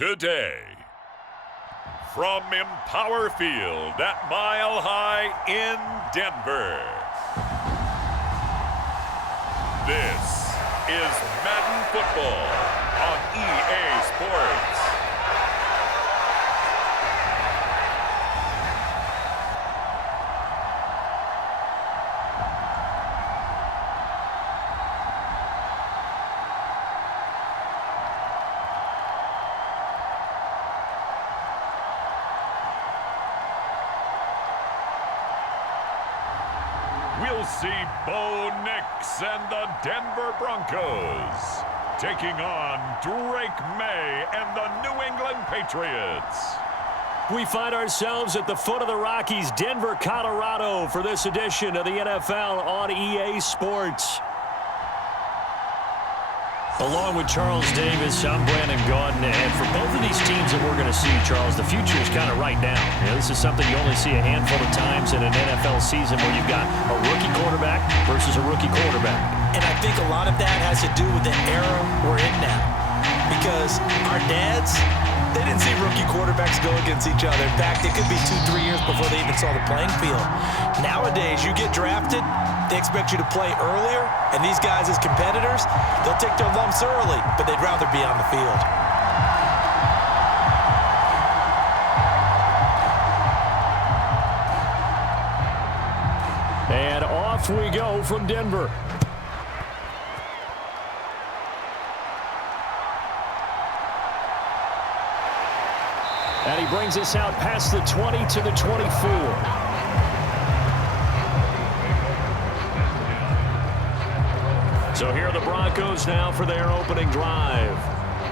today. From Empower Field at Mile High in Denver, this is Madden Football on EA Sports. We'll see Bo Nix and the Denver Broncos taking on Drake Maye and the New England Patriots. We find ourselves at the foot of the Rockies, Denver, Colorado, for this edition of the NFL on EA Sports. Along with Charles Davis, I'm Brandon Gaudin, and for both of these teams that we're going to see, Charles, the future is kind of right now. This is something you only see a handful of times in an NFL season where you've got a rookie quarterback versus a rookie quarterback. And I think a lot of that has to do with the era we're in now. Because our dads, they didn't see rookie quarterbacks go against each other. In fact, it could be 2-3 years before they even saw the playing field. Nowadays, you get drafted, they expect you to play earlier, and these guys as competitors, they'll take their lumps early, but they'd rather be on the field. And off we go from Denver. And he brings us out past the 20 to the 24. So here are the Broncos now for their opening drive.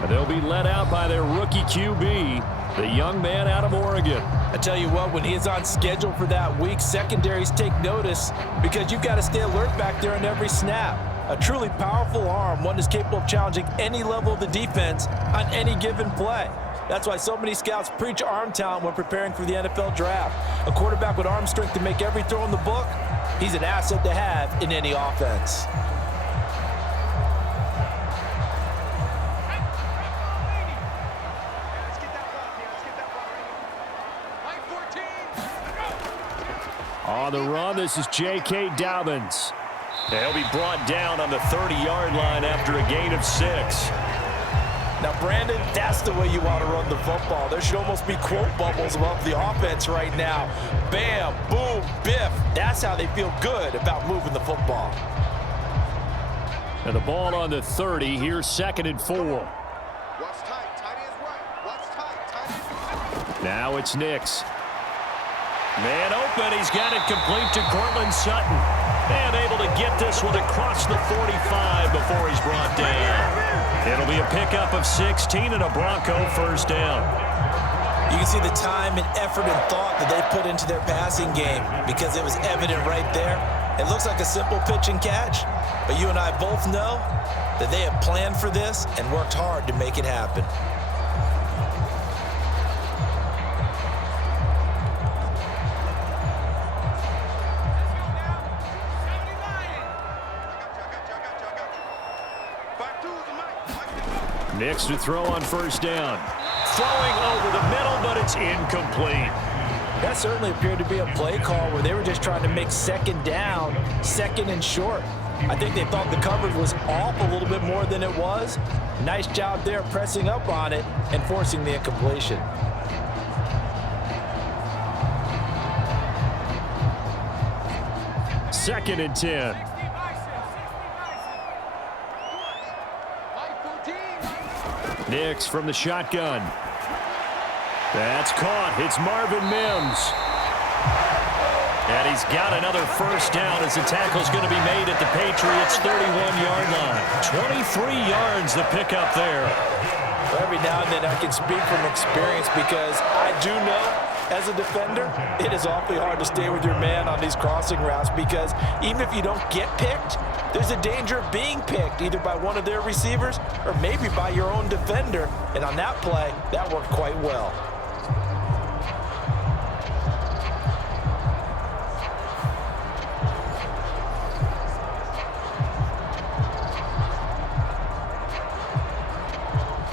And they'll be led out by their rookie QB, the young man out of Oregon. I tell you what, when he is on schedule for that week, secondaries take notice because you've got to stay alert back there on every snap. A truly powerful arm, one that's capable of challenging any level of the defense on any given play. That's why so many scouts preach arm talent when preparing for the NFL draft. A quarterback with arm strength to make every throw in the book, he's an asset to have in any offense. On the run, this is J.K. Dobbins. He'll be brought down on the 30-yard line after a gain of 6. Now, Brandon, that's the way you want to run the football. There should almost be quote bubbles above the offense right now. Bam, boom, biff. That's how they feel good about moving the football. And the ball on the 30. Here's 2nd and 4. What's tight? Tight is right. What's tight? Tight is right. Now it's Nix. Man open. He's got it complete to Cortland Sutton. And able to get this one across the 45 before he's brought down. It'll be a pickup of 16 and a Bronco first down. You can see the time and effort and thought that they put into their passing game because it was evident right there. It looks like a simple pitch and catch, but you and I both know that they have planned for this and worked hard to make it happen. Nix to throw on first down. Throwing over the middle, but it's incomplete. That certainly appeared to be a play call where they were just trying to make second down, second and short. I think they thought the coverage was off a little bit more than it was. Nice job there pressing up on it and forcing the incompletion. Second and 10. Nix from the shotgun. That's caught. It's Marvin Mims. And he's got another first down as the tackle's going to be made at the Patriots' 31-yard line. 23 yards the pickup there. Well, every now and then I can speak from experience because I do know as a defender, it is awfully hard to stay with your man on these crossing routes because even if you don't get picked, there's a danger of being picked either by one of their receivers or maybe by your own defender. And on that play, that worked quite well.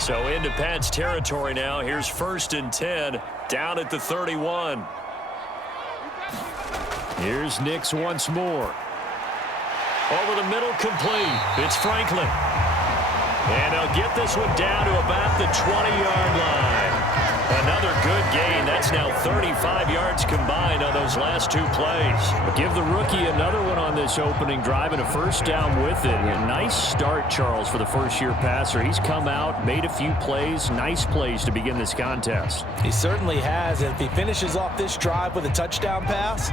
So into Pat's territory now. Here's 1st and 10 down at the 31. Here's Nix once more. Over the middle, complete. It's Franklin. And he'll get this one down to about the 20-yard line. Another good gain. That's now 35 yards combined on those last 2 plays. Give the rookie another one on this opening drive and a first down with it. A nice start, Charles, for the first-year passer. He's come out, made a few plays, nice plays to begin this contest. He certainly has. And if he finishes off this drive with a touchdown pass,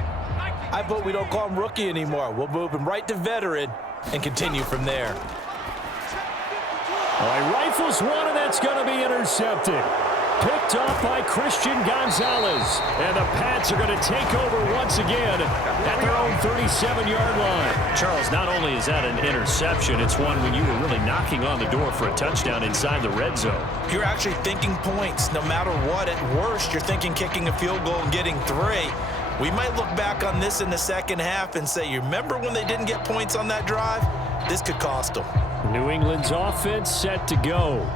I vote we don't call him rookie anymore. We'll move him right to veteran and continue from there. All right, rifles one, and that's going to be intercepted. Picked off by Christian Gonzalez. And the Pats are going to take over once again at their own 37-yard line. Charles, not only is that an interception, it's one when you were really knocking on the door for a touchdown inside the red zone. You're actually thinking points. No matter what, at worst, you're thinking kicking a field goal and getting 3. We might look back on this in the second half and say, you remember when they didn't get points on that drive? This could cost them. New England's offense set to go.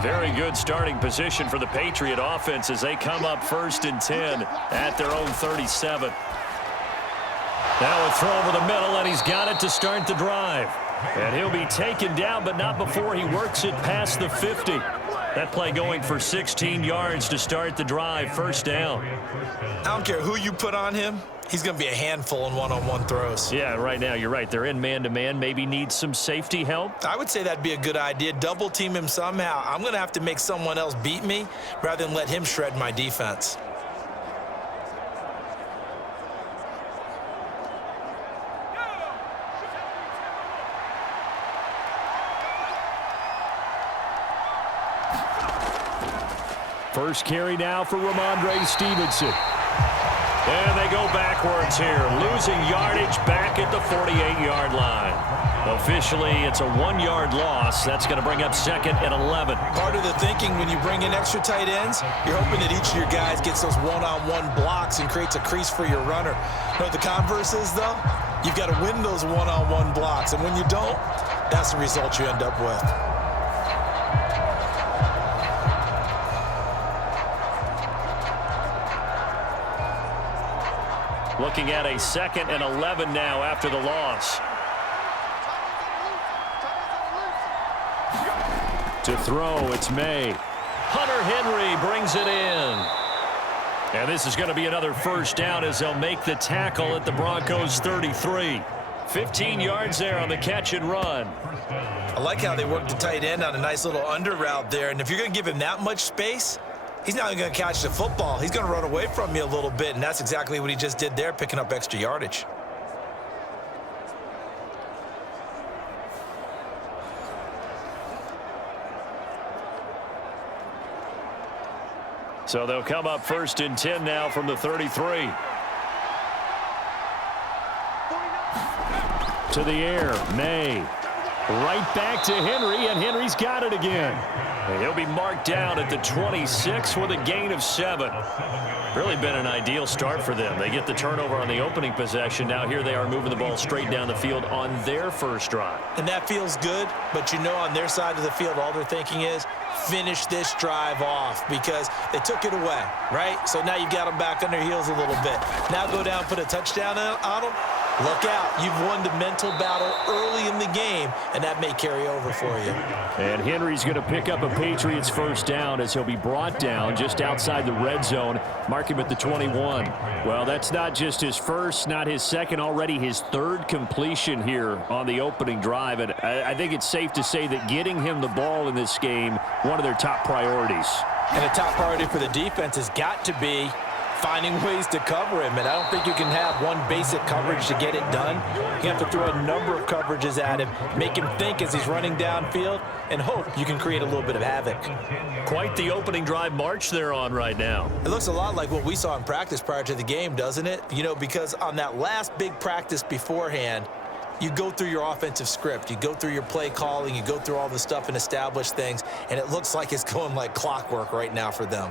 Very good starting position for the Patriot offense as they come up 1st and 10 at their own 37. Now a throw over the middle, and he's got it to start the drive. And he'll be taken down, but not before he works it past the 50. That play going for 16 yards to start the drive, 1st down. I don't care who you put on him. He's going to be a handful in one-on-one throws. Yeah, right now you're right. They're in man-to-man. Maybe needs some safety help. I would say that'd be a good idea. Double team him somehow. I'm going to have to make someone else beat me rather than let him shred my defense. First carry now for Ramondre Stevenson. And they go backwards here, losing yardage back at the 48-yard line. Officially, it's a 1-yard loss. That's going to bring up 2nd and 11. Part of the thinking when you bring in extra tight ends, you're hoping that each of your guys gets those one-on-one blocks and creates a crease for your runner. You know what the converse is, though? You've got to win those one-on-one blocks, and when you don't, that's the result you end up with. Looking at a 2nd and 11 now after the loss. To throw, it's Maye. Hunter Henry brings it in. And this is going to be another 1st down as they'll make the tackle at the Broncos 33. 15 yards there on the catch and run. I like how they worked the tight end on a nice little under route there. And if you're going to give him that much space, he's not going to catch the football. He's going to run away from you a little bit, and that's exactly what he just did there, picking up extra yardage. So they'll come up 1st and 10 now from the 33. To the air, Maye. Right back to Henry, and Henry's got it again. And he'll be marked down at the 26 with a gain of 7. Really been an ideal start for them. They get the turnover on the opening possession. Now here they are moving the ball straight down the field on their first drive. And that feels good, but you know on their side of the field, all they're thinking is finish this drive off because they took it away, right? So now you've got them back on their heels a little bit. Now go down, put a touchdown on them. Look out. You've won the mental battle early in the game, and that may carry over for you. And Henry's going to pick up a Patriots 1st down as he'll be brought down just outside the red zone. Mark him at the 21. Well, that's not just his first, not his second, already his 3rd completion here on the opening drive. And I think it's safe to say that getting him the ball in this game, one of their top priorities. And a top priority for the defense has got to be finding ways to cover him, and I don't think you can have one basic coverage to get it done. You have to throw a number of coverages at him, make him think as he's running downfield, and hope you can create a little bit of havoc. Quite the opening drive march they're on right now. It looks a lot like what we saw in practice prior to the game, doesn't it? You know, because on that last big practice beforehand, You go through your offensive script. You go through your play calling. You go through all the stuff and establish things, and it looks like it's going like clockwork right now for them.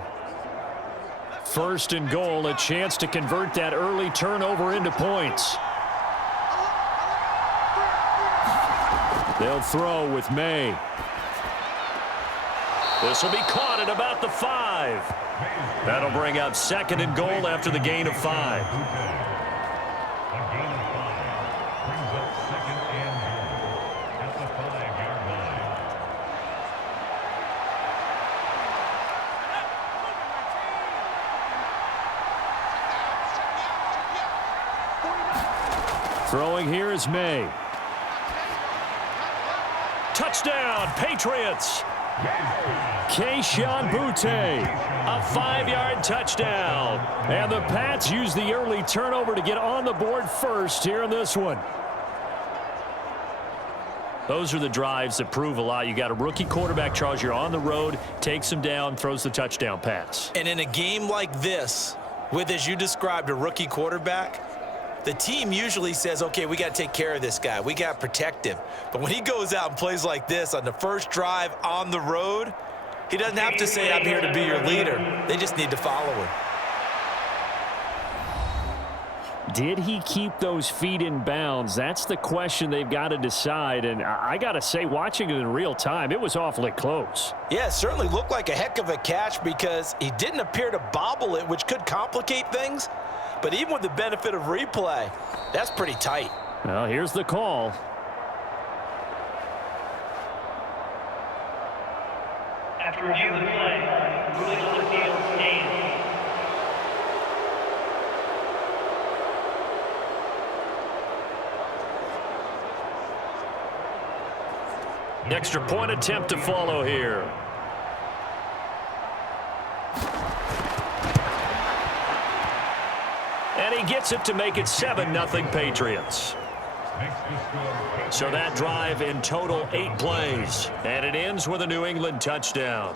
First and goal, a chance to convert that early turnover into points. They'll throw with Maye. This will be caught at about the 5. That'll bring up second and goal after the gain of 5. Throwing here is Maye. Touchdown, Patriots. Kayshon Boutte, a 5-yard touchdown. And the Pats use the early turnover to get on the board first here in this one. Those are the drives that prove a lot. You got a rookie quarterback, Charles. You're on the road, takes him down, throws the touchdown pass. And in a game like this, with, as you described, a rookie quarterback, the team usually says, okay, we got to take care of this guy. We got to protect him. But when he goes out and plays like this on the first drive on the road, he doesn't have to say, I'm here to be your leader. They just need to follow him. Did he keep those feet in bounds? That's the question they've got to decide. And I got to say, watching it in real time, it was awfully close. Yeah, it certainly looked like a heck of a catch because he didn't appear to bobble it, which could complicate things. But even with the benefit of replay, that's pretty tight. Well, here's the call. After review of the play, ruling on the field stands. Extra point attempt to follow here. And he gets it to make it 7-0 Patriots. So that drive in total 8 plays. And it ends with a New England touchdown.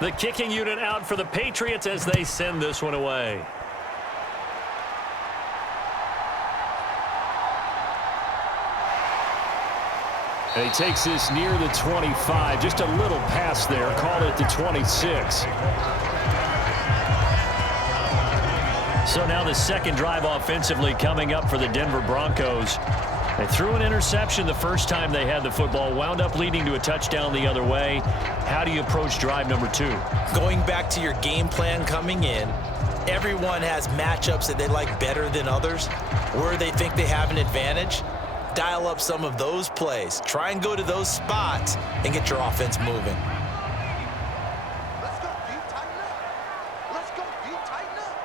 The kicking unit out for the Patriots as they send this one away. And he takes this near the 25. Just a little pass there. Call it the 26. So now the second drive offensively coming up for the Denver Broncos. They threw an interception the first time they had the football, wound up leading to a touchdown the other way. How do you approach drive number 2? Going back to your game plan coming in, everyone has matchups that they like better than others, where they think they have an advantage. Dial up some of those plays. Try and go to those spots and get your offense moving. Let's go, D, tighten up. Let's go, D, tighten up.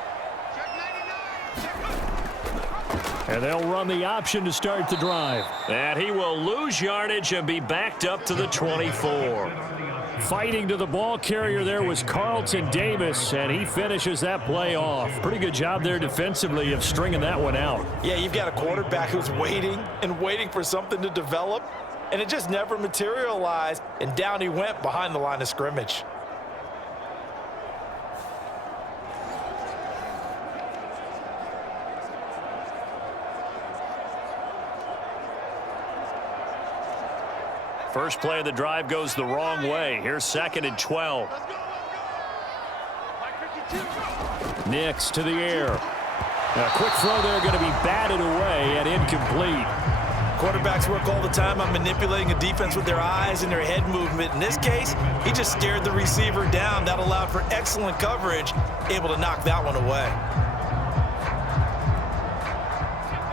Check 99. Check up. And they'll run the option to start the drive. And he will lose yardage and be backed up to the 24. Fighting to the ball carrier there was Carlton Davis, and he finishes that play off. Pretty good job there defensively of stringing that one out. Yeah, you've got a quarterback who's waiting and waiting for something to develop, and it just never materialized, and down he went behind the line of scrimmage. First play of the drive goes the wrong way. Here's 2nd and 12. Nix to the air. A quick throw there going to be batted away and incomplete. Quarterbacks work all the time on manipulating a defense with their eyes and their head movement. In this case, he just stared the receiver down. That allowed for excellent coverage, able to knock that one away.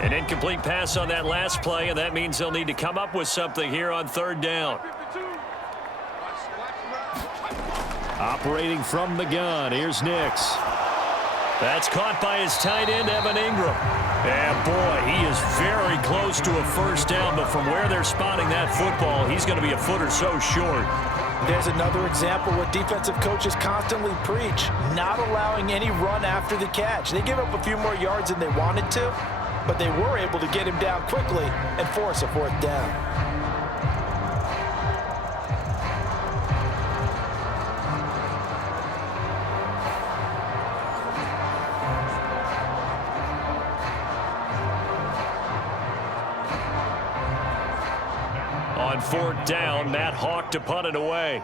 An incomplete pass on that last play, and that means they'll need to come up with something here on 3rd down. Operating from the gun, here's Nix. That's caught by his tight end, Evan Ingram. And boy, he is very close to a first down, but from where they're spotting that football, he's going to be a foot or so short. There's another example what defensive coaches constantly preach, not allowing any run after the catch. They give up a few more yards than they wanted to, but they were able to get him down quickly and force a fourth down. On fourth down, Matt Hawk to punt it away.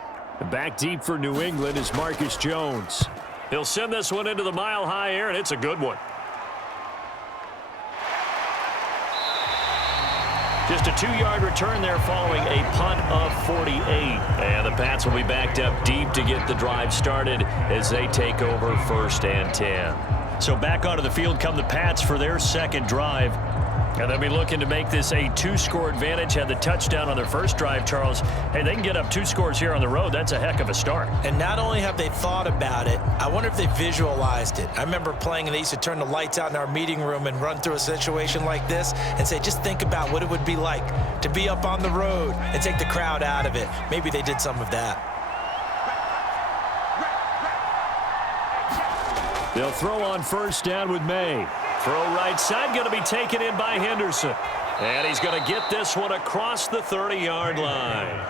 Back deep for New England is Marcus Jones. He'll send this one into the mile-high air, and it's a good one. Just a 2-yard return there following a punt of 48. And the Pats will be backed up deep to get the drive started as they take over 1st and 10. So back onto the field come the Pats for their second drive. And they'll be looking to make this a 2-score advantage. Had the touchdown on their first drive, Charles. Hey, they can get up 2 scores here on the road. That's a heck of a start. And not only have they thought about it, I wonder if they visualized it. I remember playing and they used to turn the lights out in our meeting room and run through a situation like this and say, just think about what it would be like to be up on the road and take the crowd out of it. Maybe they did some of that. They'll throw on first down with Maye. Throw right side, going to be taken in by Henderson. And he's going to get this one across the 30-yard line.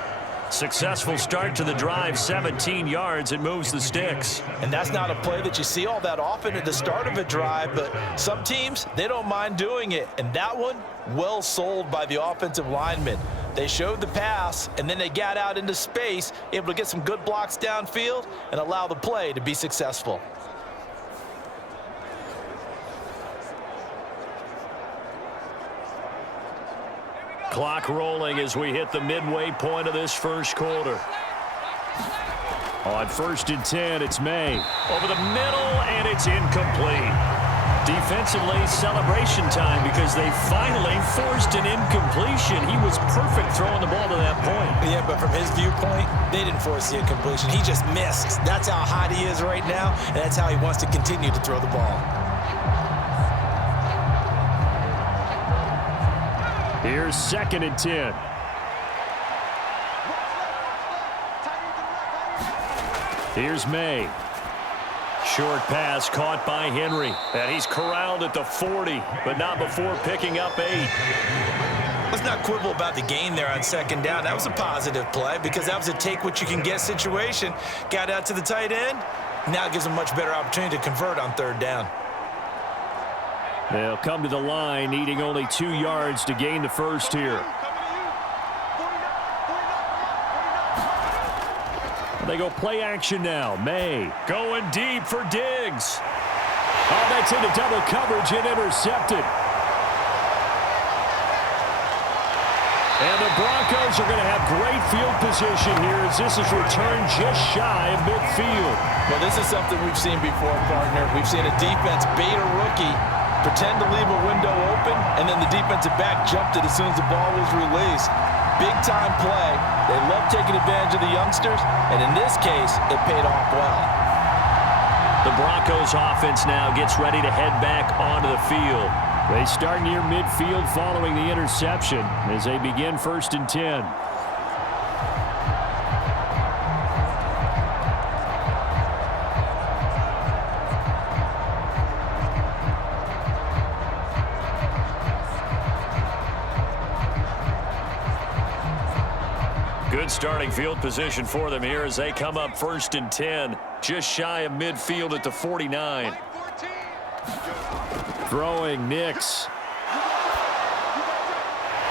Successful start to the drive, 17 yards, and moves the sticks. And that's not a play that you see all that often at the start of a drive, but some teams, they don't mind doing it. And that one, well sold by the offensive lineman. They showed the pass, and then they got out into space, able to get some good blocks downfield and allow the play to be successful. Clock rolling as we hit the midway point of this first quarter. On 1st and 10, it's Maye. Over the middle, and it's incomplete. Defensively, celebration time because they finally forced an incompletion. He was perfect throwing the ball to that point. Yeah, but from his viewpoint, they didn't force the incompletion. He just missed. That's how hot he is right now, and that's how he wants to continue to throw the ball. Here's 2nd and 10. Here's Maye. Short pass caught by Henry. And he's corralled at the 40, but not before picking up 8. Let's not quibble about the gain there on 2nd down. That was a positive play because that was a take-what-you-can-get situation. Got out to the tight end. Now it gives them a much better opportunity to convert on 3rd down. They'll come to the line, needing only 2 yards to gain the first here. They go play action now. Maye going deep for Diggs. Oh, that's into double coverage and intercepted. And the Broncos are going to have great field position here as this is returned just shy of midfield. Well, this is something we've seen before, partner. We've seen a defense bait a rookie, pretend to leave a window open, and then the defensive back jumped it as soon as the ball was released. Big-time play. They love taking advantage of the youngsters, and in this case, it paid off well. The Broncos offense now gets ready to head back onto the field. They start near midfield following the interception as they begin 1st and 10. Good starting field position for them here as they come up 1st and 10, just shy of midfield at the 49. Throwing Nix.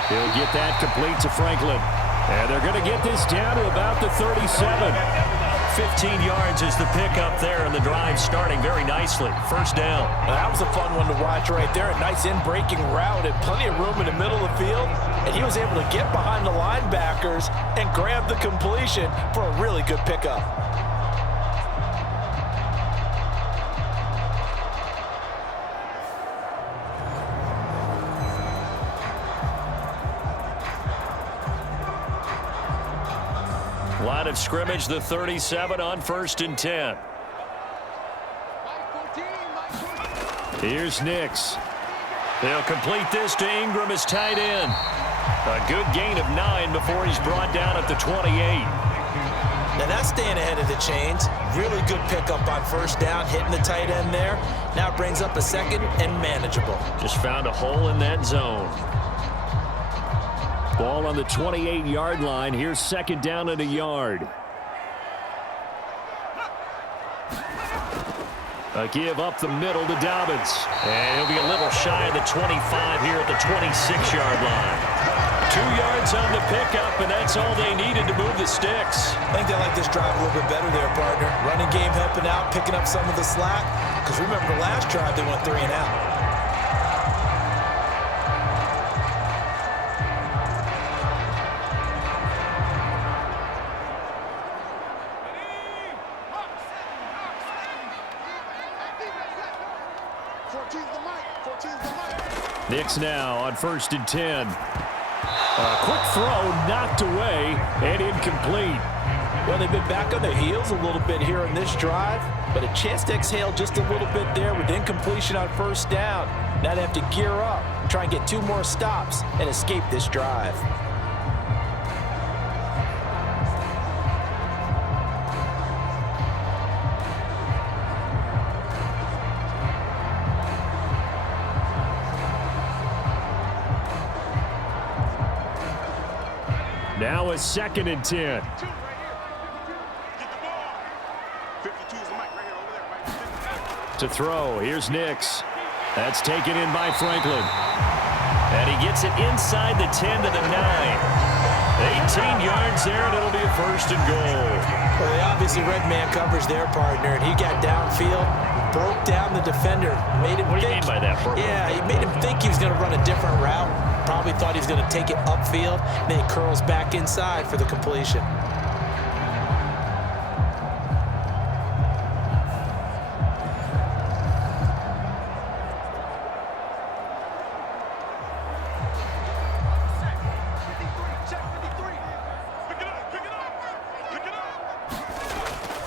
He'll get that complete to Franklin. And they're going to get this down to about the 37. 15 yards is the pickup there, and the drive starting very nicely. 1st down. That was a fun one to watch right there. A nice in-breaking route and plenty of room in the middle of the field. And he was able to get behind the linebackers and grab the completion for a really good pickup. Line of scrimmage, the 37 on 1st and 10. Here's Nix. They'll complete this to Ingram as tight end. A good gain of 9 before he's brought down at the 28. Now that's staying ahead of the chains. Really good pickup on first down, hitting the tight end there. Now it brings up a second and manageable. Just found a hole in that zone. Ball on the 28-yard line. Here's second down and a yard. A give up the middle to Dobbins. And he'll be a little shy of the 25 here at the 26-yard line. 2 yards on the pickup, and that's all they needed to move the sticks. I think they like this drive a little bit better there, partner. Running game helping out, picking up some of the slack. Because remember the last drive, they went 3 and out. Nix now on 1st and 10. A quick throw knocked away and incomplete. Well, they've been back on their heels a little bit here in this drive, but a chance to exhale just a little bit there with incompletion on first down. Now they have to gear up and try and get 2 more stops and escape this drive. Now a 2nd and 10. To throw, here's Nix. That's taken in by Franklin. And he gets it inside the 10 to the 9. 18 yards there, and it'll be a 1st and goal. Well, they obviously red man coverage their partner, and he got downfield, broke down the defender, made him What do you mean by that, Burke? Yeah, he made him think he was going to run a different route. Probably thought he was going to take it upfield, then he curls back inside for the completion.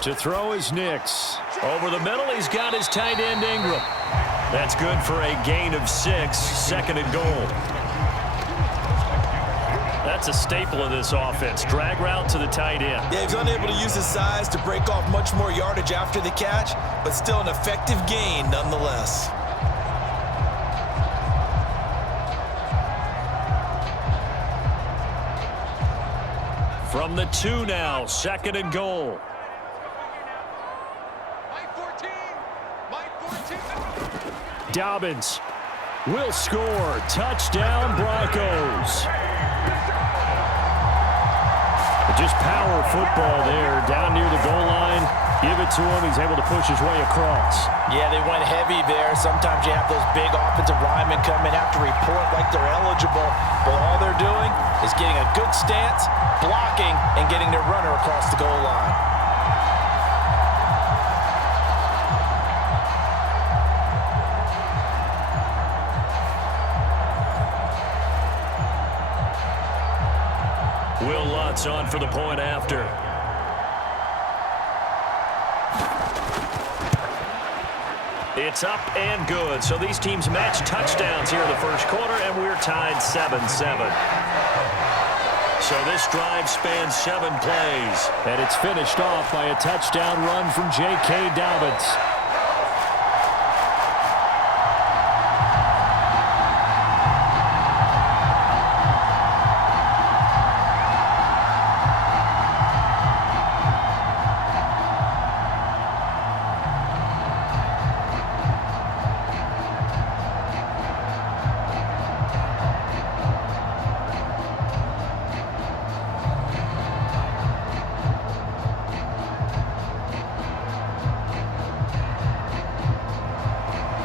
To throw is Nix. Over the middle, he's got his tight end, Ingram. That's good for a gain of 6, 2nd and goal. That's a staple of this offense. Drag route to the tight end. Yeah, he's unable to use his size to break off much more yardage after the catch, but still an effective gain nonetheless. From the 2 now, 2nd and goal. Dobbins will score. Touchdown, Broncos. Just power football there down near the goal line. Give it to him. He's able to push his way across. Yeah, they went heavy there. Sometimes you have those big offensive linemen come in, have to report like they're eligible. But all they're doing is getting a good stance, blocking, and getting their runner across the goal line. Will Lutz on for the point after. It's up and good. So these teams match touchdowns here in the first quarter, and we're tied 7-7. So this drive spans 7 plays. And it's finished off by a touchdown run from J.K. Dobbins.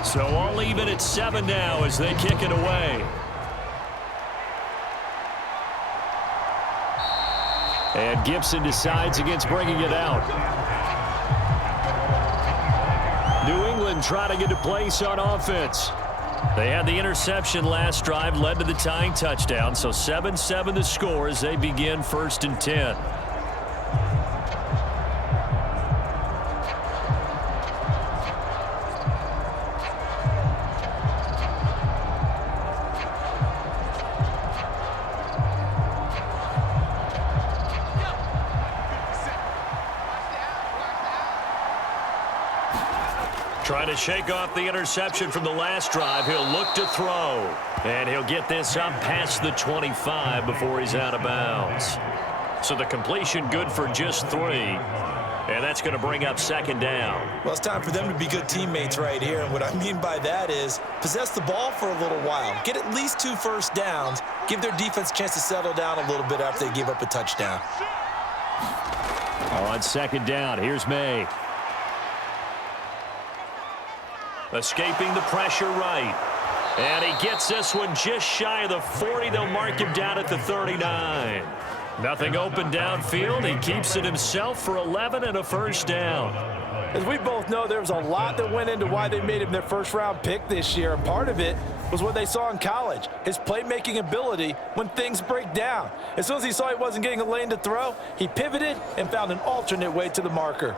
So all even at 7 now as they kick it away. And Gibson decides against bringing it out. New England trying to get a place on offense. They had the interception last drive, led to the tying touchdown. So 7-7 the score as they begin 1st and 10. Trying to shake off the interception from the last drive. He'll look to throw. And he'll get this up past the 25 before he's out of bounds. So the completion good for just 3. And that's going to bring up second down. Well, it's time for them to be good teammates right here. And what I mean by that is possess the ball for a little while. Get at least 2 first downs. Give their defense a chance to settle down a little bit after they give up a touchdown. On second down, here's Maye. Escaping the pressure right. And he gets this one just shy of the 40. They'll mark him down at the 39. Nothing open downfield. He keeps it himself for 11 and a first down. As we both know, there was a lot that went into why they made him their first-round pick this year. And part of it was what they saw in college, his playmaking ability when things break down. As soon as he saw he wasn't getting a lane to throw, he pivoted and found an alternate way to the marker.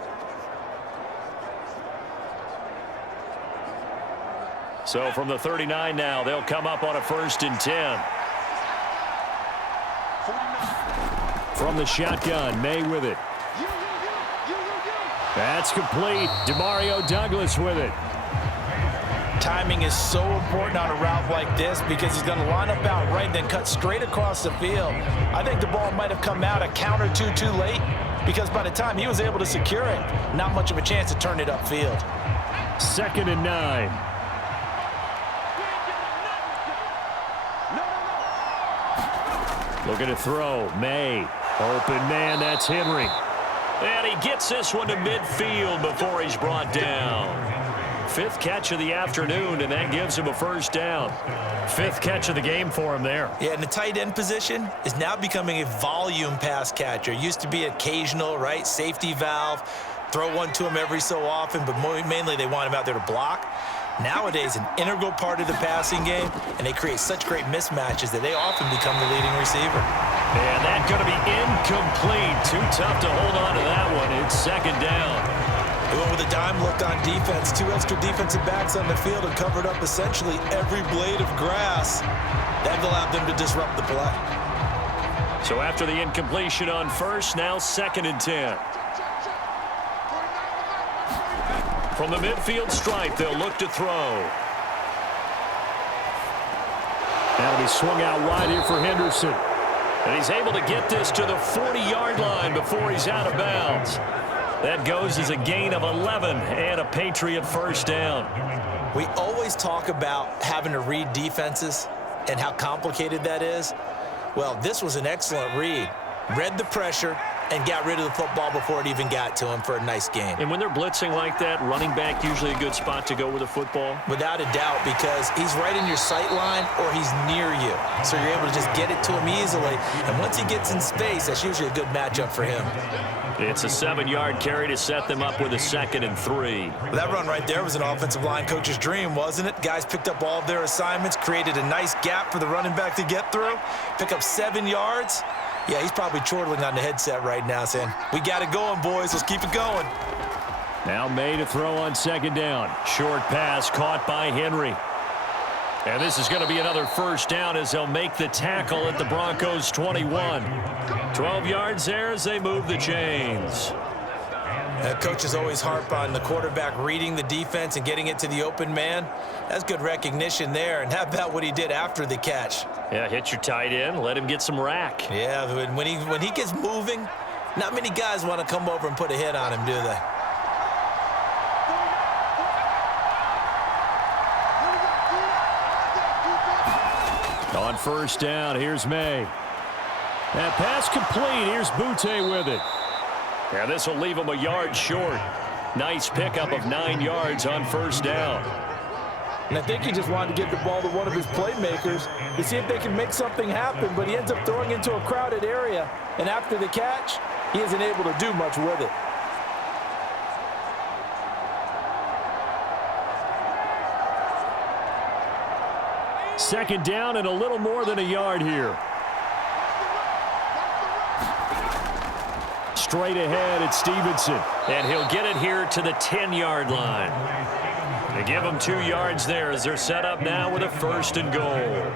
So from the 39 now, they'll come up on a 1st and 10. From the shotgun, Maye with it. That's complete. Demario Douglas with it. Timing is so important on a route like this because he's going to line up out right, then cut straight across the field. I think the ball might have come out a count or two too late because by the time he was able to secure it, not much of a chance to turn it upfield. 2nd and 9. Looking to throw. Maye. Open man, that's Henry. And he gets this one to midfield before he's brought down. 5th catch of the afternoon, and that gives him a first down. 5th catch of the game for him there. Yeah, and the tight end position is now becoming a volume pass catcher. Used to be occasional, right? Safety valve. Throw one to him every so often, but mainly they want him out there to block. Nowadays, an integral part of the passing game, and they create such great mismatches that they often become the leading receiver. And that's going to be incomplete. Too tough to hold on to that one. It's 2nd down. They went with a dime look on defense. 2 extra defensive backs on the field and covered up essentially every blade of grass. That allowed them to disrupt the play. So after the incompletion on 1st, now 2nd and 10. From the midfield stripe, they'll look to throw. That'll be swung out wide here for Henderson. And he's able to get this to the 40-yard line before he's out of bounds. That goes as a gain of 11 and a Patriot first down. We always talk about having to read defenses and how complicated that is. Well, this was an excellent read. Read the pressure and got rid of the football before it even got to him for a nice game. And when they're blitzing like that, running back usually a good spot to go with the football? Without a doubt, because he's right in your sight line or he's near you. So you're able to just get it to him easily. And once he gets in space, that's usually a good matchup for him. It's a 7-yard carry to set them up with a 2nd and 3. That run right there was an offensive line coach's dream, wasn't it? Guys picked up all of their assignments, created a nice gap for the running back to get through, pick up 7 yards. Yeah, he's probably chortling on the headset right now saying, we got it going, boys. Let's keep it going. Now Maye to throw on 2nd down. Short pass caught by Henry. And this is going to be another first down as they'll make the tackle at the Broncos 21. 12 yards there as they move the chains. Coaches always harp on the quarterback reading the defense and getting it to the open man. That's good recognition there. And how about what he did after the catch? Yeah, hit your tight end, let him get some rack. Yeah, when he gets moving, not many guys want to come over and put a hit on him, do they? On first down, here's Maye. That pass complete. Here's Butte with it. Yeah, this will leave him a yard short. Nice pickup of 9 yards on first down. And I think he just wanted to get the ball to one of his playmakers to see if they can make something happen, but he ends up throwing into a crowded area. And after the catch, he isn't able to do much with it. Second down and a little more than a yard here. Straight ahead, it's Stevenson. And he'll get it here to the 10-yard line. They give him 2 yards there as they're set up now with a 1st and goal.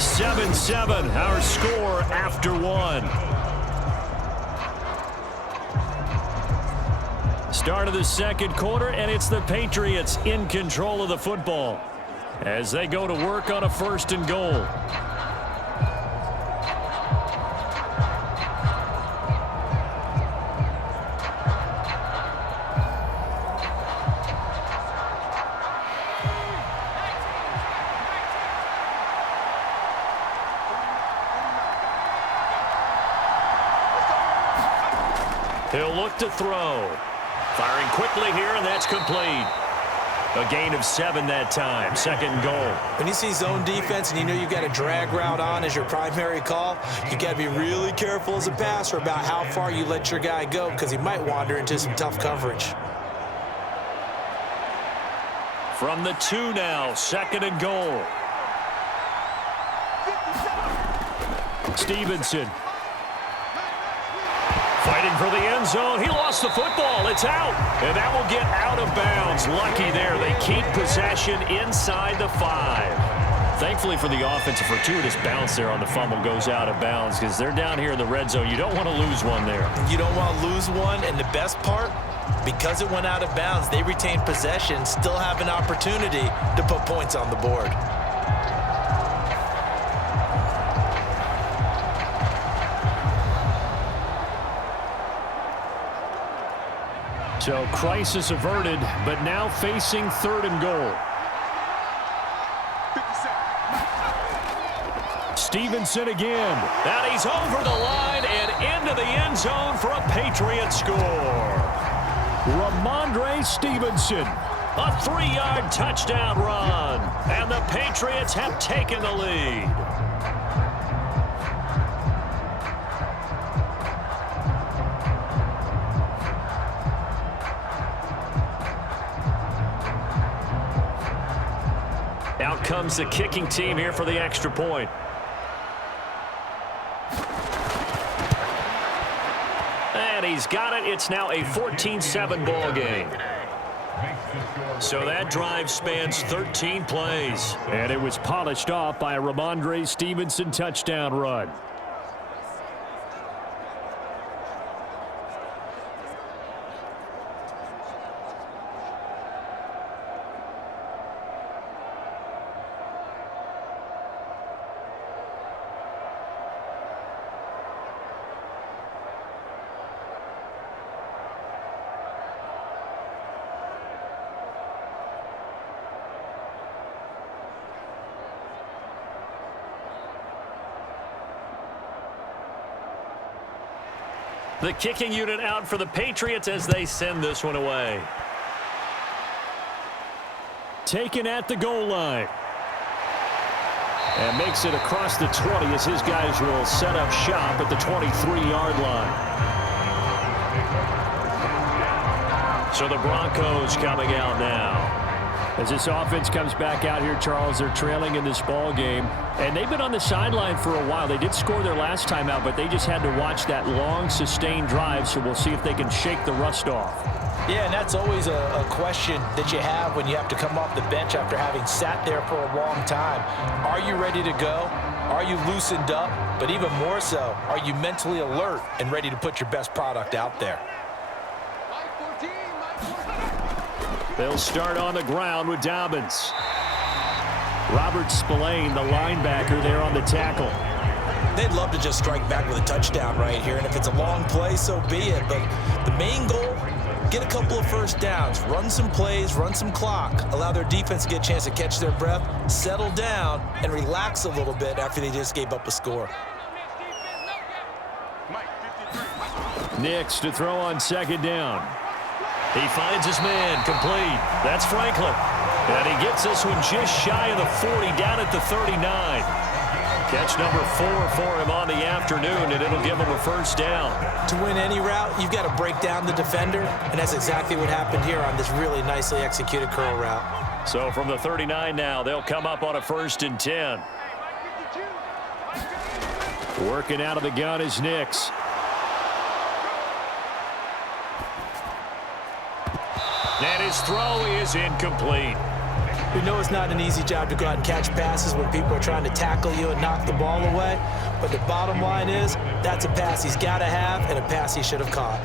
7-7, our score after one. Start of the second quarter, and it's the Patriots in control of the football as they go to work on a 1st and goal. He'll look to throw. Firing quickly here, and that's complete. A gain of 7 that time. 2nd and goal. When you see zone defense and you know you've got a drag route on as your primary call, you got to be really careful as a passer about how far you let your guy go because he might wander into some tough coverage. From the 2 now, 2nd and goal. Stevenson. Fighting for the end zone. He lost the football. It's out. And that will get out of bounds. Lucky there. They keep possession inside the 5. Thankfully for the offense, a fortuitous bounce there on the fumble goes out of bounds because they're down here in the red zone. You don't want to lose one there. You don't want to lose one. And the best part, because it went out of bounds, they retain possession, still have an opportunity to put points on the board. So crisis averted, but now facing 3rd and goal. Stevenson again. And he's over the line and into the end zone for a Patriot score. Ramondre Stevenson. A 3-yard touchdown run. And the Patriots have taken the lead. Out comes the kicking team here for the extra point. And he's got it. It's now a 14-7 ball game. So that drive spans 13 plays. And it was polished off by a Ramondre Stevenson touchdown run. The kicking unit out for the Patriots as they send this one away. Taken at the goal line. And makes it across the 20 as his guys will set up shop at the 23-yard line. So the Broncos coming out now. As this offense comes back out here, Charles, they're trailing in this ball game. And they've been on the sideline for a while. They did score their last time out, but they just had to watch that long, sustained drive, so we'll see if they can shake the rust off. Yeah, and that's always a question that you have when you have to come off the bench after having sat there for a long time. Are you ready to go? Are you loosened up? But even more so, are you mentally alert and ready to put your best product out there? They'll start on the ground with Dobbins. Robert Spillane, the linebacker, there on the tackle. They'd love to just strike back with a touchdown right here, and if it's a long play, so be it. But the main goal, get a couple of first downs, run some plays, run some clock, allow their defense to get a chance to catch their breath, settle down, and relax a little bit after they just gave up a score. Nix to throw on 2nd down. He finds his man, complete. That's Franklin. And he gets this one just shy of the 40, down at the 39. Catch number 4 for him on the afternoon, and it'll give him a first down. To win any route, you've got to break down the defender, and that's exactly what happened here on this really nicely executed curl route. So from the 39 now, they'll come up on a 1st and 10. Working out of the gun is Nix. And his throw is incomplete. We know it's not an easy job to go out and catch passes when people are trying to tackle you and knock the ball away. But the bottom line is, that's a pass he's got to have and a pass he should have caught.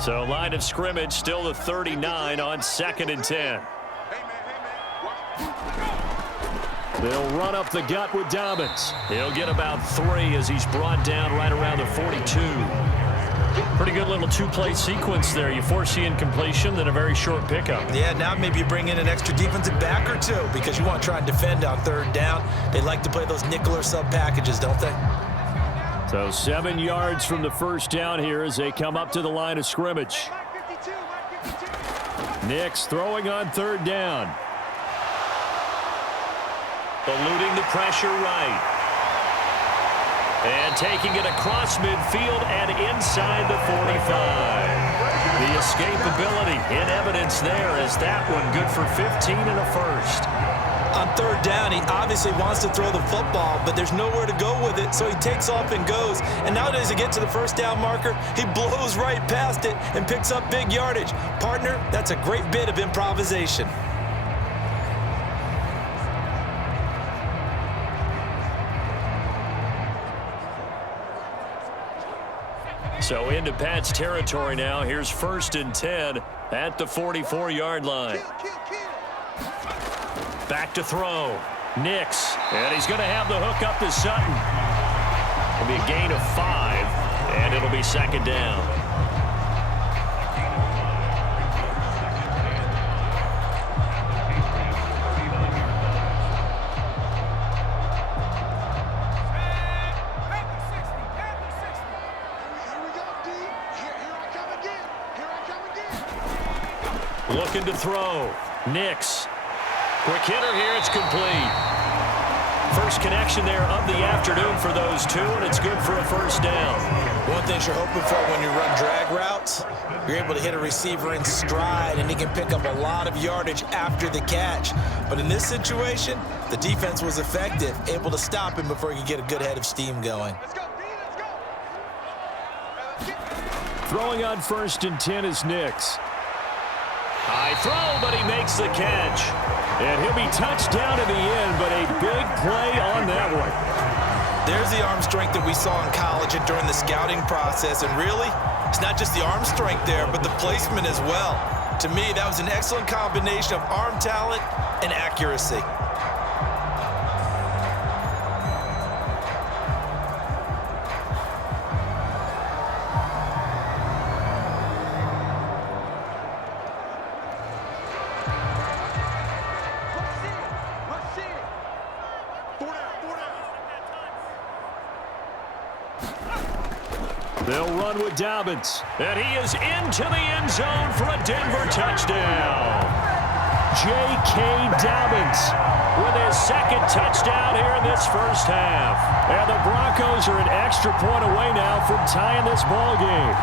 So line of scrimmage still the 39 on 2nd and 10. They'll run up the gut with Dobbins. He'll get about 3 as he's brought down right around the 42. Pretty good little two-play sequence there. You force the incompletion, then a very short pickup. Yeah, now maybe you bring in an extra defensive back or two because you want to try and defend on 3rd down. They like to play those nickel or sub packages, don't they? So 7 yards from the first down here as they come up to the line of scrimmage. Nix throwing on 3rd down. Eluding the pressure right. And taking it across midfield and inside the 45. The escapability in evidence there as that one good for 15 and a first. On 3rd down, he obviously wants to throw the football, but there's nowhere to go with it, so he takes off and goes. And nowadays, to get to the 1st down marker, he blows right past it and picks up big yardage. Partner, that's a great bit of improvisation. So into Pat's territory now. Here's 1st and 10 at the 44-yard line. Back to throw. Nix. And he's going to have the hook up to Sutton. It'll be a gain of 5, and it'll be 2nd down. Looking to throw. Nix. Quick hitter here. It's complete. First connection there of the afternoon for those two, and it's good for a 1st down. One thing you're hoping for when you run drag routes, you're able to hit a receiver in stride, and he can pick up a lot of yardage after the catch. But in this situation, the defense was effective, able to stop him before he could get a good head of steam going. Let's go, D, let's go. Throwing on 1st and 10 is Nix. High throw, but he makes the catch. And he'll be touched down in the end, but a big play on that one. There's the arm strength that we saw in college and during the scouting process. And really, it's not just the arm strength there, but the placement as well. To me, that was an excellent combination of arm talent and accuracy. They'll run with Dobbins. And he is into the end zone for a Denver touchdown. J.K. Dobbins with his 2nd touchdown here in this 1st half. And the Broncos are an extra point away now from tying this ball game.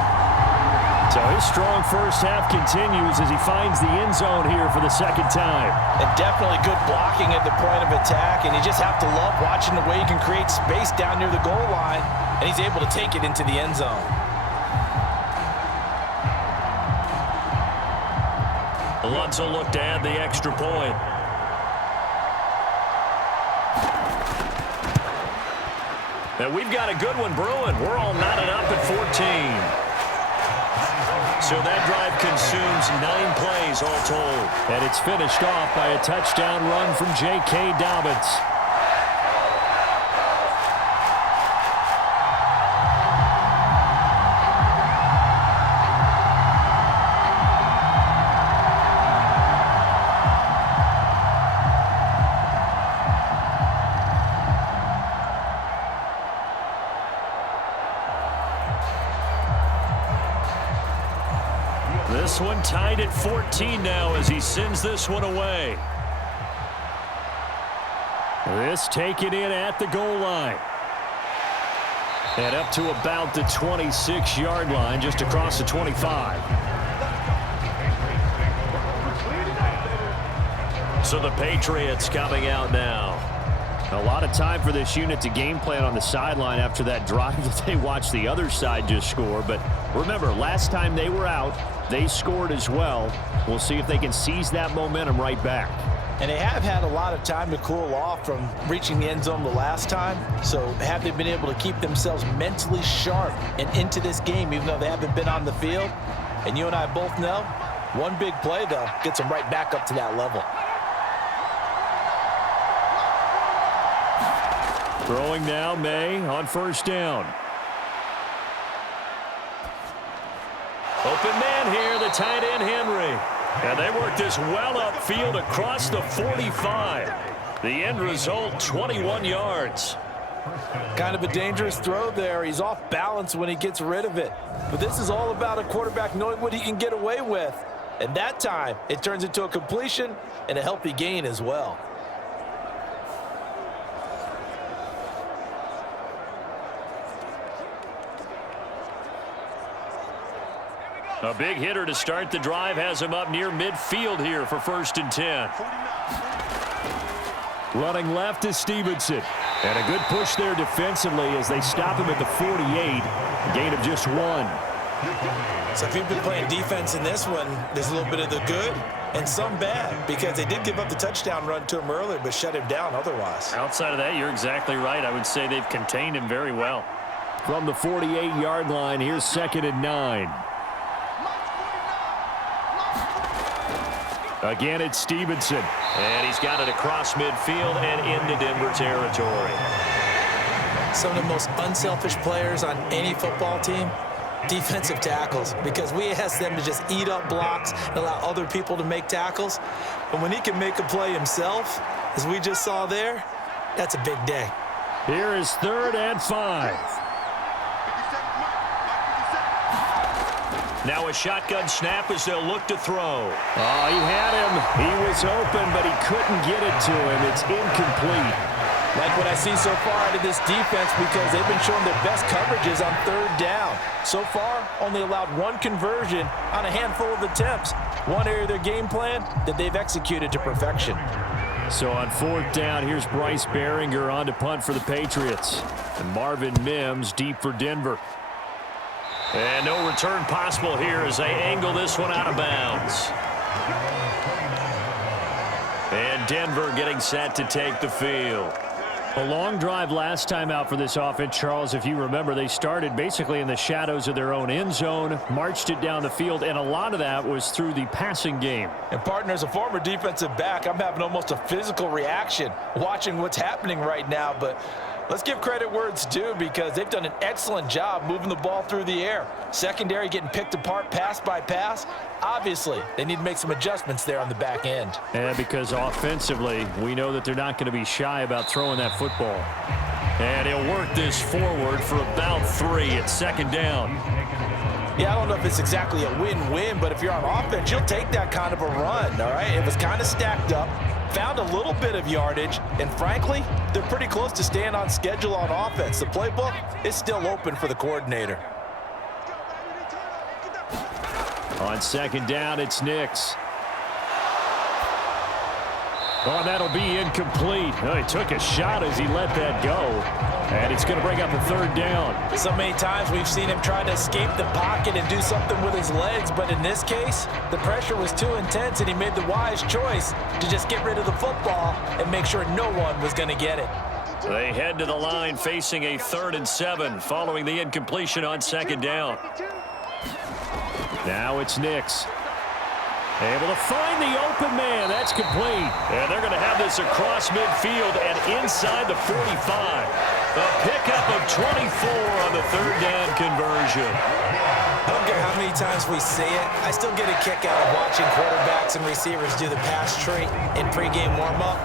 So his strong 1st half continues as he finds the end zone here for the 2nd time. And definitely good blocking at the point of attack, and you just have to love watching the way he can create space down near the goal line, and he's able to take it into the end zone. Lutz will look to add the extra point. And we've got a good one brewing. We're all knotted up at 14. So that drive consumes 9 plays all told. And it's finished off by a touchdown run from J.K. Dobbins. This one tied at 14 now as he sends this one away. This taken in at the goal line. And up to about the 26-yard line, just across the 25. So the Patriots coming out now. A lot of time for this unit to game plan on the sideline after that drive that they watched the other side just score. But remember, last time they were out, They scored as well. We'll see if they can seize that momentum right back. And they have had a lot of time to cool off from reaching the end zone the last time. So have they been able to keep themselves mentally sharp and into this game, even though they haven't been on the field? And you and I both know, one big play, though, gets them right back up to that level. Throwing now, Maye on first down. Open man here, the tight end, Henry. And they work this well upfield across the 45. The end result, 21 yards. Kind of a dangerous throw there. He's off balance when he gets rid of it. But this is all about a quarterback knowing what he can get away with. And that time, it turns into a completion and a healthy gain as well. A big hitter to start the drive has him up near midfield here for 1st and 10. Running left is Stevenson. And a good push there defensively as they stop him at the 48. Gain of just 1. So if you've been playing defense in this one, there's a little bit of the good and some bad, because they did give up the touchdown run to him earlier but shut him down otherwise. Outside of that, you're exactly right. I would say they've contained him very well. From the 48-yard line, here's 2nd and 9. Again, it's Stevenson. And he's got it across midfield and into Denver territory. Some of the most unselfish players on any football team, defensive tackles, because we ask them to just eat up blocks and allow other people to make tackles. But when he can make a play himself, as we just saw there, that's a big day. Here is 3rd and 5. Now a shotgun snap as they'll look to throw. Oh, he had him. He was open, but he couldn't get it to him. It's incomplete. Like what I see so far out of this defense, because they've been showing their best coverages on 3rd down. So far, only allowed 1 conversion on a handful of attempts. One area of their game plan that they've executed to perfection. So on 4th down, here's Bryce Behringer on to punt for the Patriots. And Marvin Mims deep for Denver. And no return possible here as they angle this one out of bounds. And Denver getting set to take the field. A long drive last time out for this offense, Charles. If you remember, they started basically in the shadows of their own end zone, marched it down the field, and a lot of that was through the passing game. And partner, as a former defensive back, I'm having almost a physical reaction watching what's happening right now, but let's give credit where it's due, because they've done an excellent job moving the ball through the air. Secondary getting picked apart pass by pass. Obviously, they need to make some adjustments there on the back end. And because offensively, we know that they're not going to be shy about throwing that football. And he'll work this forward for about 3 at 2nd down. Yeah, I don't know if it's exactly a win-win, but if you're on offense, you'll take that kind of a run, all right? It was kind of stacked up, found a little bit of yardage, and frankly, they're pretty close to staying on schedule on offense. The playbook is still open for the coordinator. On 2nd down, it's Nix. Oh, that'll be incomplete. Oh, he took a shot as he let that go. And it's going to bring up a 3rd down. So many times we've seen him try to escape the pocket and do something with his legs, but in this case, the pressure was too intense and he made the wise choice to just get rid of the football and make sure no one was going to get it. They head to the line facing a 3rd and 7 following the incompletion on 2nd down. Now it's Nix. Able to find the open man. That's complete. And they're going to have this across midfield and inside the 45. A pickup of 24 on the 3rd down conversion. I don't care how many times we see it. I still get a kick out of watching quarterbacks and receivers do the pass tree in pregame warm-up.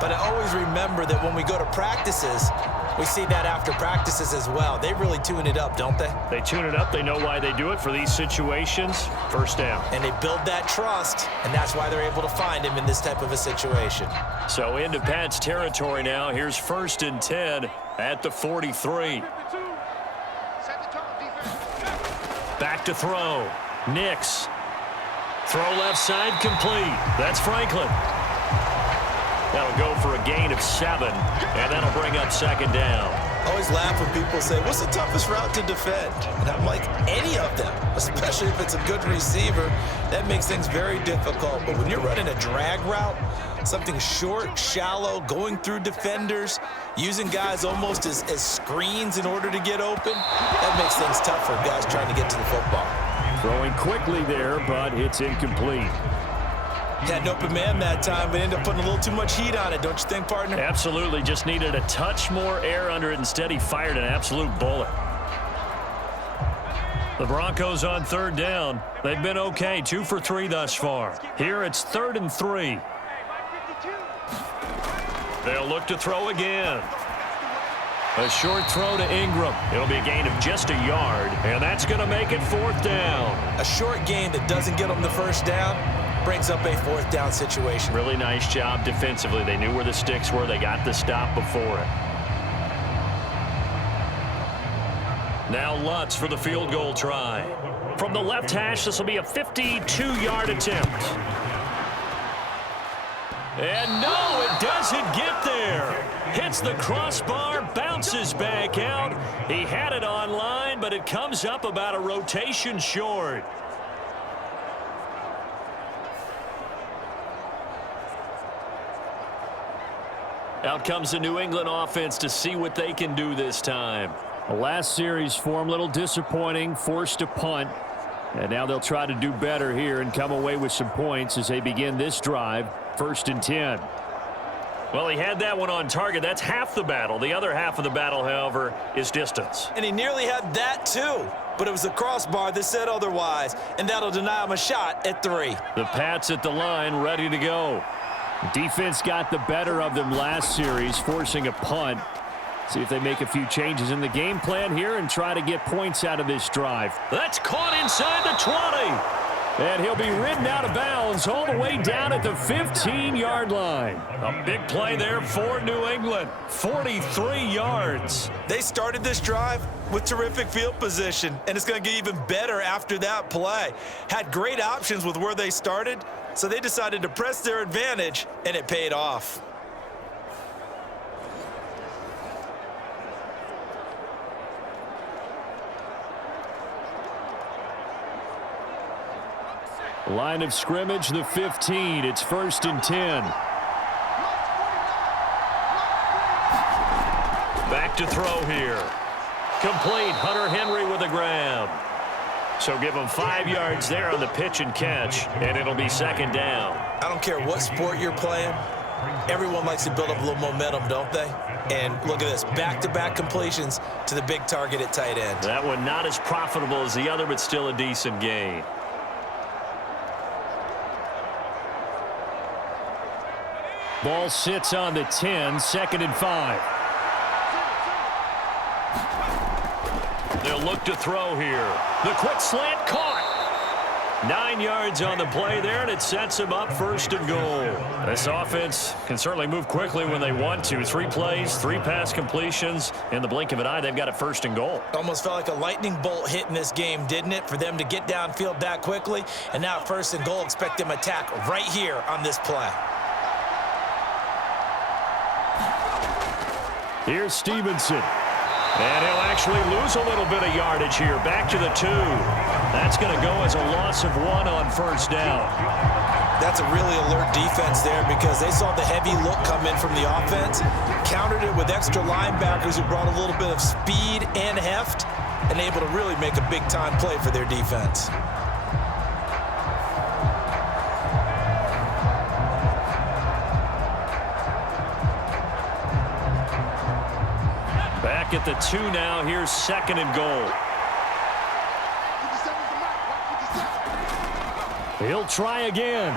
But I always remember that when we go to practices, we see that after practices as well. They really tune it up, don't they? They tune it up. They know why they do it for these situations. 1st down. And they build that trust, and that's why they're able to find him in this type of a situation. So into Pat's territory now. Here's 1st and 10 at the 43. Back to throw. Nix. Throw left side complete. That's Franklin. That'll go for a gain of 7, and that'll bring up 2nd down. I always laugh when people say, what's the toughest route to defend? And I'm like, any of them, especially if it's a good receiver. That makes things very difficult. But when you're running a drag route, something short, shallow, going through defenders, using guys almost as screens in order to get open, that makes things tough for guys trying to get to the football. Throwing quickly there, but it's incomplete. Had an open man that time, but ended up putting a little too much heat on it, don't you think, partner? Absolutely. Just needed a touch more air under it. Instead, he fired an absolute bullet. The Broncos on third down. They've been okay, 2 for 3 thus far. Here it's 3rd and 3. They'll look to throw again. A short throw to Ingram. It'll be a gain of just a yard, and that's going to make it 4th down. A short gain that doesn't get them the first down brings up a 4th down situation. Really nice job defensively. They knew where the sticks were. They got the stop before it. Now Lutz for the field goal try. From the left hash, this will be a 52-yard attempt. And no, it doesn't get there. Hits the crossbar, bounces back out. He had it on line, but it comes up about a rotation short. Out comes the New England offense to see what they can do this time. The last series for him, a little disappointing, forced a punt. And now they'll try to do better here and come away with some points as they begin this drive, 1st and 10. Well, he had that one on target. That's half the battle. The other half of the battle, however, is distance. And he nearly had that too, but it was the crossbar that said otherwise, and that'll deny him a shot at 3. The Pats at the line, ready to go. Defense got the better of them last series, forcing a punt. See if they make a few changes in the game plan here and try to get points out of this drive. That's caught inside the 20. And he'll be ridden out of bounds all the way down at the 15-yard line. A big play there for New England. 43 yards. They started this drive with terrific field position, and it's going to get even better after that play. Had great options with where they started, so they decided to press their advantage, and it paid off. Line of scrimmage, the 15. It's 1st and 10. Back to throw here. Complete. Hunter Henry with a grab. So give him 5 yards there on the pitch and catch, and it'll be 2nd down. I don't care what sport you're playing. Everyone likes to build up a little momentum, don't they? And look at this, back-to-back completions to the big target at tight end. That one not as profitable as the other, but still a decent gain. Ball sits on the 10, 2nd and 5. They'll look to throw here. The quick slant caught. 9 yards on the play there, and it sets him up 1st and goal. This offense can certainly move quickly when they want to. 3 plays, 3 pass completions. In the blink of an eye, they've got it 1st and goal. Almost felt like a lightning bolt hit in this game, didn't it? For them to get downfield that quickly. And now 1st and goal, expect them to attack right here on this play. Here's Stevenson. And he'll actually lose a little bit of yardage here. Back to the 2. That's going to go as a loss of 1 on 1st down. That's a really alert defense there because they saw the heavy look come in from the offense, countered it with extra linebackers who brought a little bit of speed and heft, and able to really make a big-time play for their defense. Back at the 2 now. Here's 2nd and goal. He'll try again.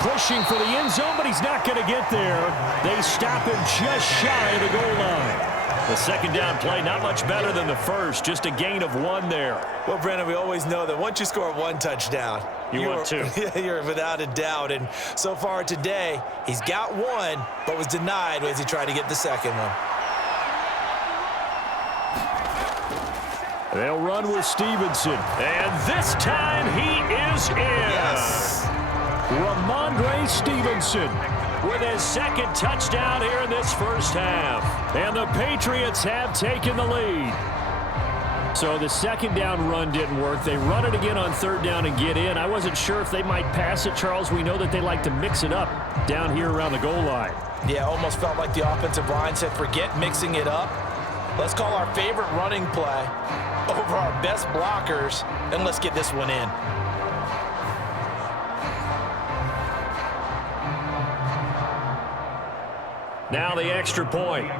Pushing for the end zone, but he's not going to get there. They stop him just shy of the goal line. The 2nd down play, not much better than the first. Just a gain of 1 there. Well, Brandon, we always know that once you score 1 touchdown, want 2. You're without a doubt. And so far today, he's got 1, but was denied as he tried to get the 2nd one. They'll run with Stevenson. And this time he is in. Yes. Ramondre Stevenson. with his second touchdown here in this first half. And the Patriots have taken the lead. So the second down run didn't work. They run it again on third down and get in. I wasn't sure if they might pass it, Charles. We know that they like to mix it up down here around the goal line. Yeah, almost felt like the offensive line said, forget mixing it up. Let's call our favorite running play over our best blockers, and let's get this one in. Now the extra point.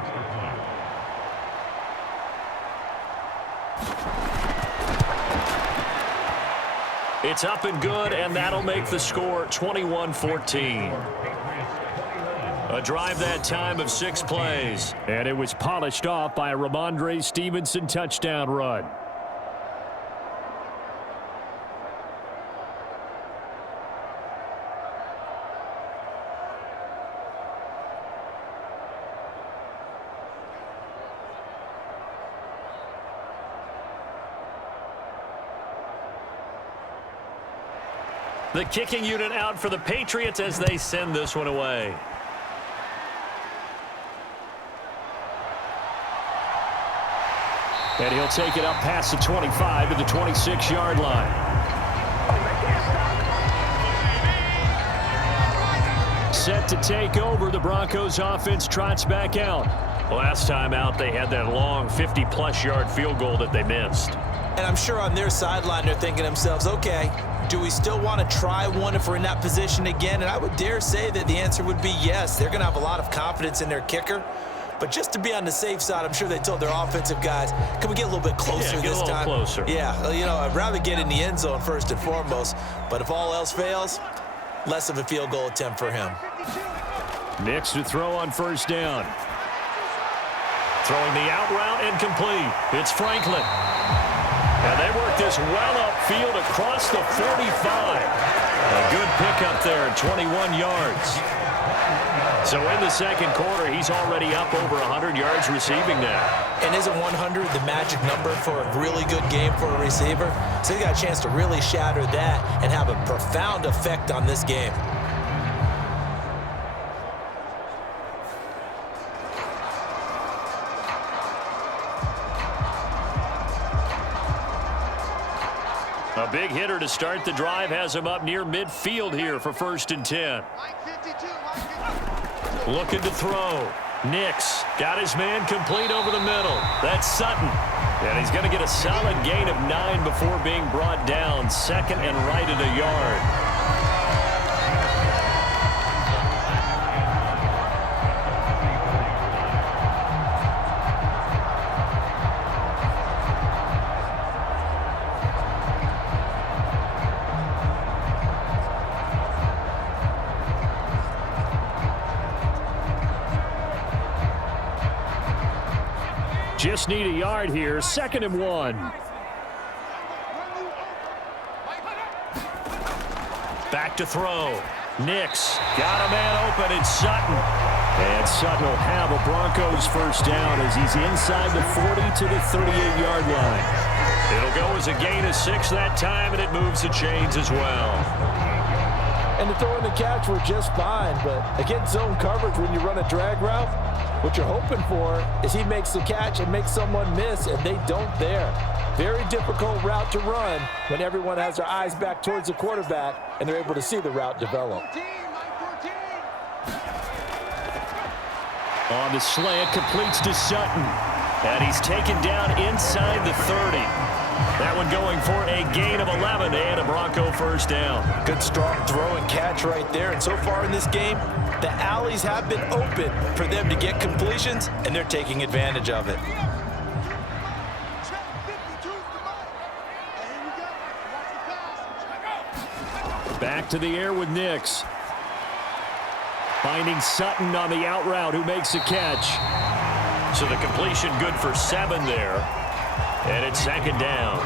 It's up and good, and that'll make the score 21-14. A drive that time of 6 plays. And it was polished off by a Ramondre Stevenson touchdown run. The kicking unit out for the Patriots as they send this one away. And he'll take it up past the 25 to the 26-yard line. Set to take over, the Broncos offense trots back out. Last time out, they had that long 50-plus yard field goal that they missed. And I'm sure on their sideline they're thinking to themselves, okay, do we still want to try one if we're in that position again? And I would dare say that the answer would be yes. They're going to have a lot of confidence in their kicker. But just to be on the safe side, I'm sure they told their offensive guys, can we get a little bit closer this time? Get a little closer. Yeah, you know, I'd rather get in the end zone first and foremost. But if all else fails, less of a field goal attempt for him. Next to throw on first down. Throwing the out route incomplete. It's Franklin. And they work this well upfield across the 45. A good pickup there at 21 yards. So in the second quarter, he's already up over 100 yards receiving now. And isn't 100 the magic number for a really good game for a receiver? So he got a chance to really shatter that and have a profound effect on this game. A big hitter to start the drive has him up near midfield here for 1st and 10. Looking to throw. Nix got his man complete over the middle. That's Sutton. And he's going to get a solid gain of 9 before being brought down. 2nd and right at a yard. Just need a yard here. 2nd and 1. Back to throw. Nix got a man open. It's Sutton. And Sutton will have a Broncos first down as he's inside the 40 to the 38-yard line. It'll go as a gain of 6 that time, and it moves the chains as well. And the throw and the catch were just fine, but against zone coverage when you run a drag route, what you're hoping for is he makes the catch and makes someone miss, and they don't there. Very difficult route to run when everyone has their eyes back towards the quarterback and they're able to see the route develop. On the slant, completes to Sutton. And he's taken down inside the 30. That one going for a gain of 11 and a Bronco first down. Good strong throw and catch right there. And so far in this game, the alleys have been open for them to get completions, and they're taking advantage of it. Back to the air with Nix. Finding Sutton on the out route, who makes the catch. So the completion good for 7 there. And it's 2nd down.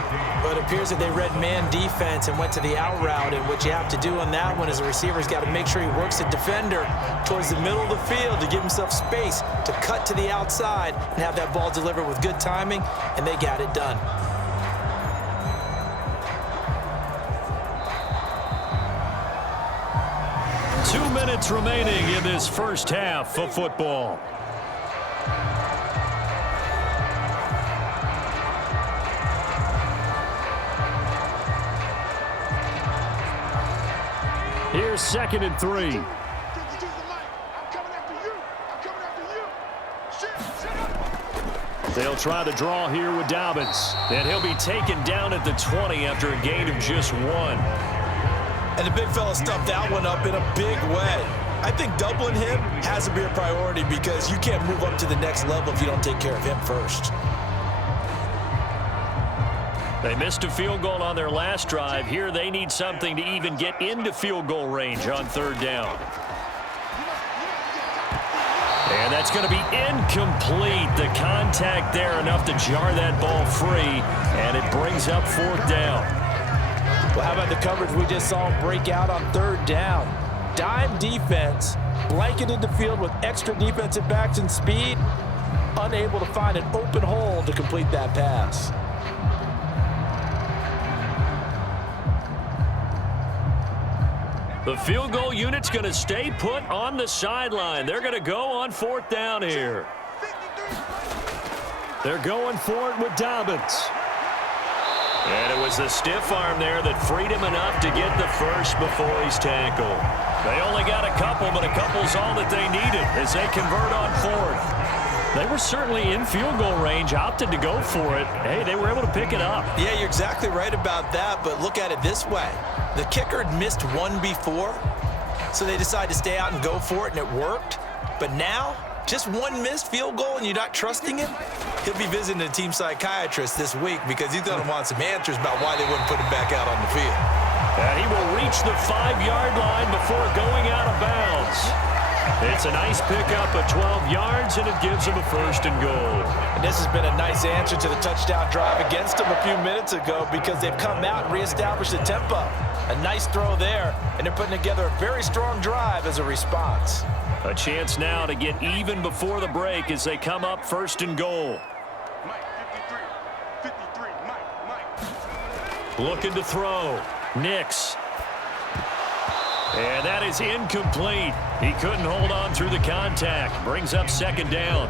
But it appears that they read man defense and went to the out route, and what you have to do on that one is the receiver's got to make sure he works the defender towards the middle of the field to give himself space to cut to the outside and have that ball delivered with good timing, and they got it done. minutes remaining in this first half of football. Here's 2nd and 3. They'll try the draw here with Dobbins. And he'll be taken down at the 20 after a gain of just 1. And the big fella stuffed that one up in a big way. I think doubling him has to be a priority because you can't move up to the next level if you don't take care of him first. They missed a field goal on their last drive. Here they need something to even get into field goal range on 3rd down. And that's going to be incomplete. The contact there enough to jar that ball free, and it brings up 4th down. Well, how about the coverage we just saw him break out on 3rd down? Dime defense, blanketed the field with extra defensive backs and speed, unable to find an open hole to complete that pass. The field goal unit's going to stay put on the sideline. They're going to go on 4th down here. They're going for it with Dobbins. And it was the stiff arm there that freed him enough to get the first before he's tackled. They only got a couple, but a couple's all that they needed as they convert on 4th. They were certainly in field goal range, opted to go for it. Hey, they were able to pick it up. Yeah, you're exactly right about that, but look at it this way. The kicker had missed one before, so they decided to stay out and go for it, and it worked. But now, just one missed field goal and you're not trusting him? He'll be visiting a team psychiatrist this week because he's going to want some answers about why they wouldn't put him back out on the field. And he will reach the 5-yard line before going out of bounds. It's a nice pickup of 12 yards, and it gives him a 1st and goal. And this has been a nice answer to the touchdown drive against them a few minutes ago because they've come out and reestablished the tempo. A nice throw there, and they're putting together a very strong drive as a response. A chance now to get even before the break as they come up 1st and goal. Looking to throw. Nix. And that is incomplete. He couldn't hold on through the contact. Brings up 2nd down.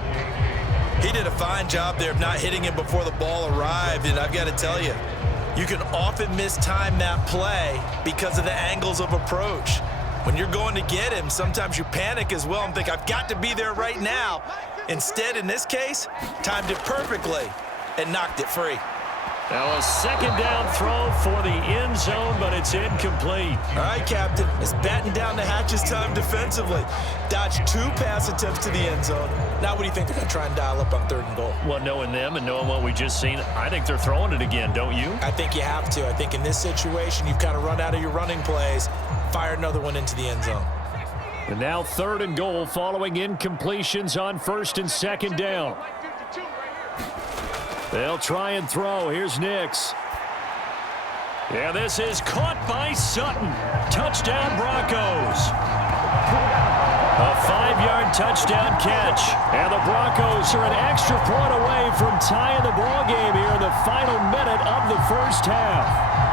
He did a fine job there of not hitting him before the ball arrived, and I've got to tell you, you can often mistime that play because of the angles of approach. When you're going to get him, sometimes you panic as well and think, I've got to be there right now. Instead, in this case, timed it perfectly and knocked it free. Now a 2nd down throw for the end zone, but it's incomplete. All right, Captain, it's batten down the hatches time defensively. Dodged 2 pass attempts to the end zone. Now what do you think they're going to try and dial up on 3rd and goal? Well, knowing them and knowing what we just seen, I think they're throwing it again, don't you? I think you have to. I think in this situation, you've kind of run out of your running plays. Fire another one into the end zone. And now 3rd and goal following incompletions on 1st and 2nd down. They'll try and throw. Here's Nix. Yeah, this is caught by Sutton. Touchdown, Broncos. A 5-yard touchdown catch. And the Broncos are an extra point away from tying the ball game here in the final minute of the first half.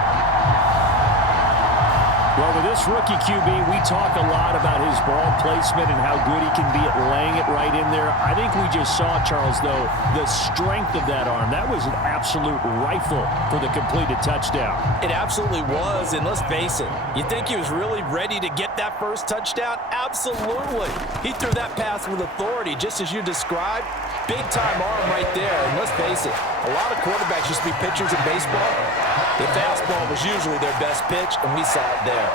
Well, with this rookie QB, we talk a lot about his ball placement and how good he can be at laying it right in there. I think we just saw, Charles, though, the strength of that arm. That was an absolute rifle for the completed touchdown. It absolutely was, and let's face it, you think he was really ready to get that first touchdown? Absolutely. He threw that pass with authority, just as you described. Big-time arm right there, and let's face it, a lot of quarterbacks used to be pitchers in baseball. The fastball was usually their best pitch, and we saw it there.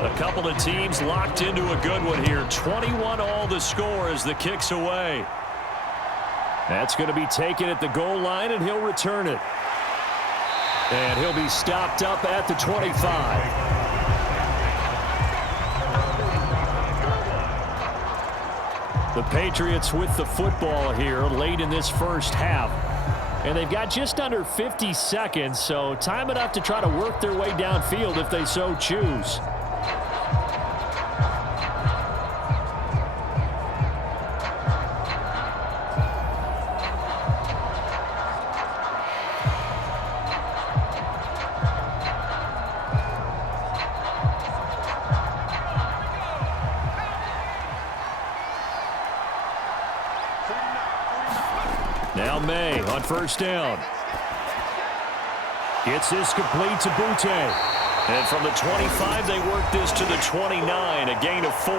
A couple of teams locked into a good one here. 21 all the score as the kick's away. That's going to be taken at the goal line, and he'll return it. And he'll be stopped up at the 25. The Patriots with the football here late in this first half. And they've got just under 50 seconds, so time enough to try to work their way downfield if they so choose. Now Maye on first down. Gets this complete to Butte. And from the 25, they work this to the 29, a gain of 4.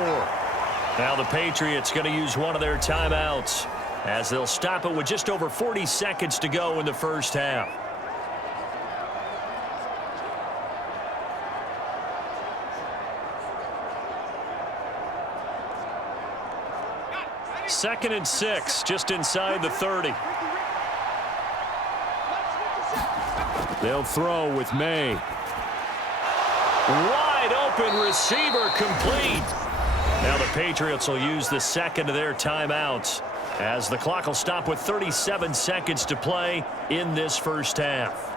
Now the Patriots going to use one of their timeouts as they'll stop it with just over 40 seconds to go in the first half. Second and 6, just inside the 30. They'll throw with Maye. Wide open receiver complete. Now the Patriots will use the second of their timeouts as the clock will stop with 37 seconds to play in this first half.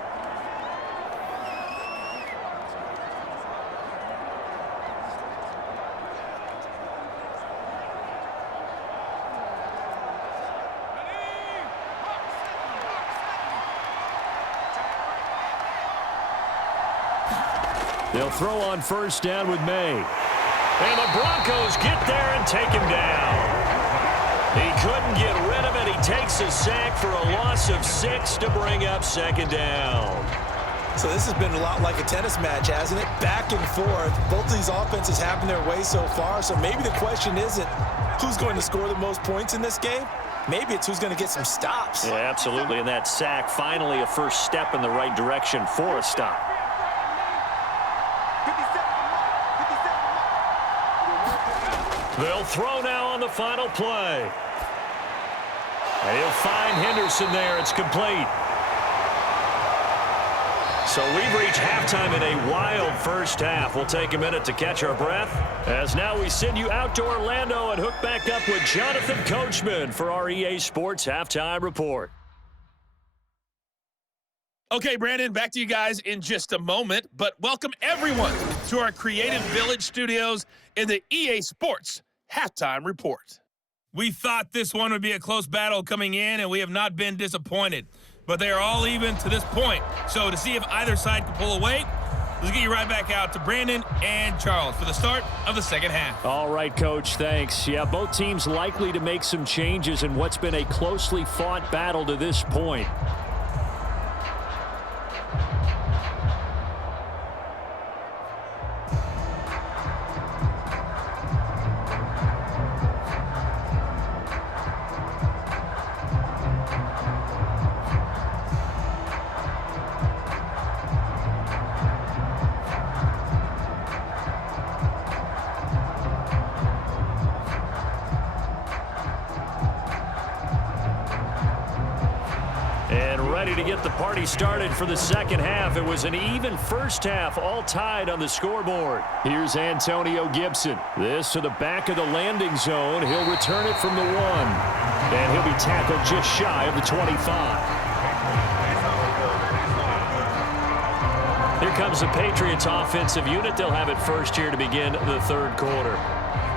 They'll throw on first down with Maye. And the Broncos get there and take him down. He couldn't get rid of it. He takes a sack for a loss of 6 to bring up second down. So this has been a lot like a tennis match, hasn't it? Back and forth. Both of these offenses having their way so far. So maybe the question isn't who's going to score the most points in this game. Maybe it's who's going to get some stops. Yeah, absolutely. And that sack, finally a first step in the right direction for a stop. They'll throw now on the final play. And he'll find Henderson there. It's complete. So we've reached halftime in a wild first half. We'll take a minute to catch our breath as now we send you out to Orlando and hook back up with Jonathan Coachman for our EA Sports Halftime Report. Okay, Brandon, back to you guys in just a moment, but welcome everyone to our Creative Village studios in the EA Sports Halftime Report. We thought this one would be a close battle coming in, and we have not been disappointed, but they are all even to this point. So to see if either side can pull away, let's get you right back out to Brandon and Charles for the start of the second half. All right, Coach, thanks. Yeah, both teams likely to make some changes in what's been a closely fought battle to this point. To get the party started for the second half. It was an even first half, all tied on the scoreboard. Here's Antonio Gibson. This to the back of the landing zone. He'll return it from the 1. And he'll be tackled just shy of the 25. Here comes the Patriots offensive unit. They'll have it first here to begin the third quarter.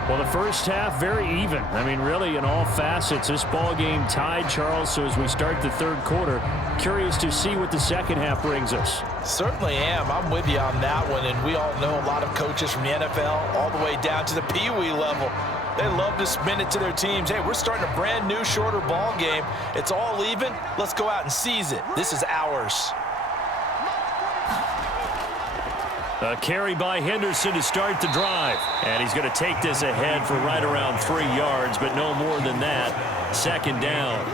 Well, the first half, very even. I mean, really, in all facets, this ball game tied, Charles. So as we start the third quarter, curious to see what the second half brings us. Certainly am. I'm with you on that one. And we all know a lot of coaches from the NFL all the way down to the Pee Wee level. They love to spin it to their teams. Hey, we're starting a brand new, shorter ball game. It's all even. Let's go out and seize it. This is ours. A carry by Henderson to start the drive. And he's going to take this ahead for right around 3 yards, but no more than that. Second down.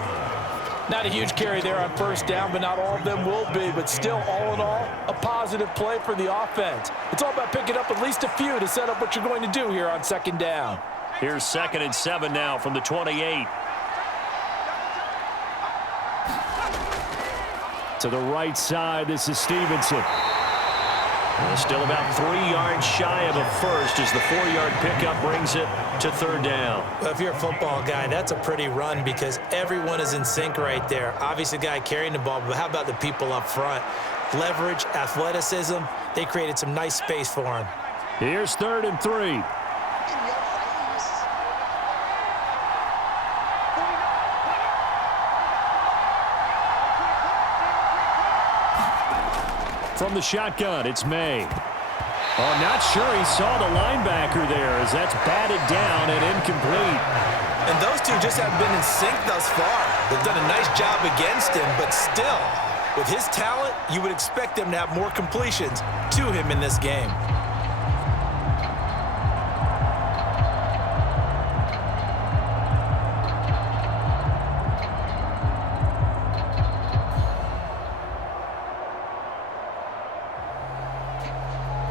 Not a huge carry there on first down, but not all of them will be. But still, all in all, a positive play for the offense. It's all about picking up at least a few to set up what you're going to do here on second down. Here's 2nd and 7 now from the 28. To the right side, this is Stevenson. Still about 3 yards shy of a first as the 4-yard pickup brings it to third down. Well, if you're a football guy, that's a pretty run because everyone is in sync right there. Obviously, the guy carrying the ball, but how about the people up front? Leverage, athleticism, they created some nice space for him. Here's 3rd and 3. From the shotgun, it's Maye. Oh, not sure he saw the linebacker there as that's batted down and incomplete. And those two just haven't been in sync thus far. They've done a nice job against him, but still, with his talent, you would expect them to have more completions to him in this game.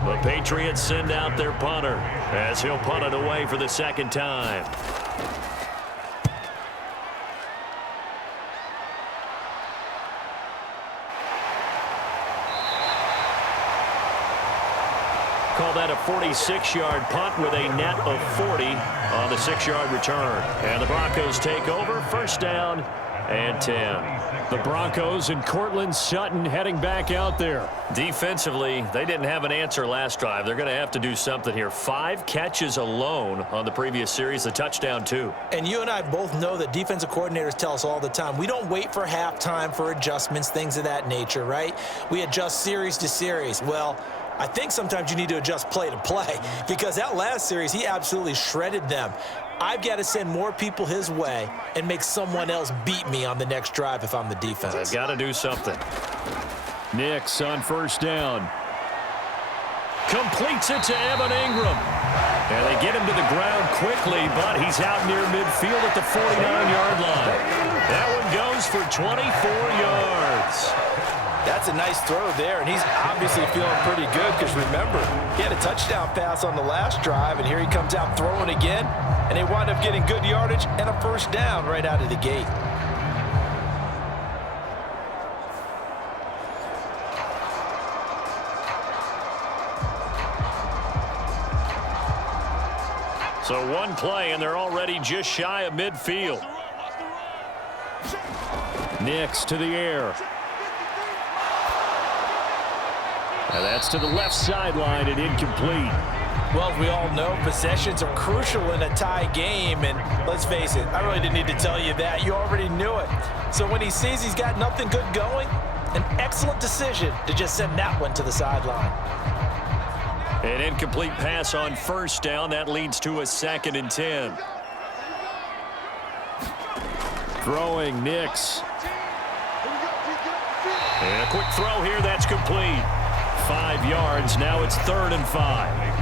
The Patriots send out their punter as he'll punt it away for the second time. Call that a 46-yard punt with a net of 40 on the 6-yard return. And the Broncos take over, first down and 10. The Broncos and Cortland Sutton heading back out there. Defensively, they didn't have an answer last drive. They're going to have to do something here. 5 catches alone on the previous series, a touchdown too. And you and I both know that defensive coordinators tell us all the time, we don't wait for halftime for adjustments, things of that nature, right? We adjust series to series. Well, I think sometimes you need to adjust play to play because that last series, he absolutely shredded them. I've got to send more people his way and make someone else beat me on the next drive if I'm the defense. They've got to do something. Nix on first down. Completes it to Evan Ingram. And they get him to the ground quickly, but he's out near midfield at the 49-yard line. That one goes for 24 yards. That's a nice throw there, and he's obviously feeling pretty good because, remember, he had a touchdown pass on the last drive, and here he comes out throwing again, and they wind up getting good yardage and a first down right out of the gate. So one play, and they're already just shy of midfield. Nix to the air. And that's to the left sideline and incomplete. Well, as we all know, possessions are crucial in a tie game, and let's face it, I really didn't need to tell you that. You already knew it. So when he sees he's got nothing good going, an excellent decision to just send that one to the sideline. An incomplete pass on first down. That leads to a 2nd and 10. Throwing Nix. And a quick throw here. That's complete. 5 yards. Now it's 3rd and 5.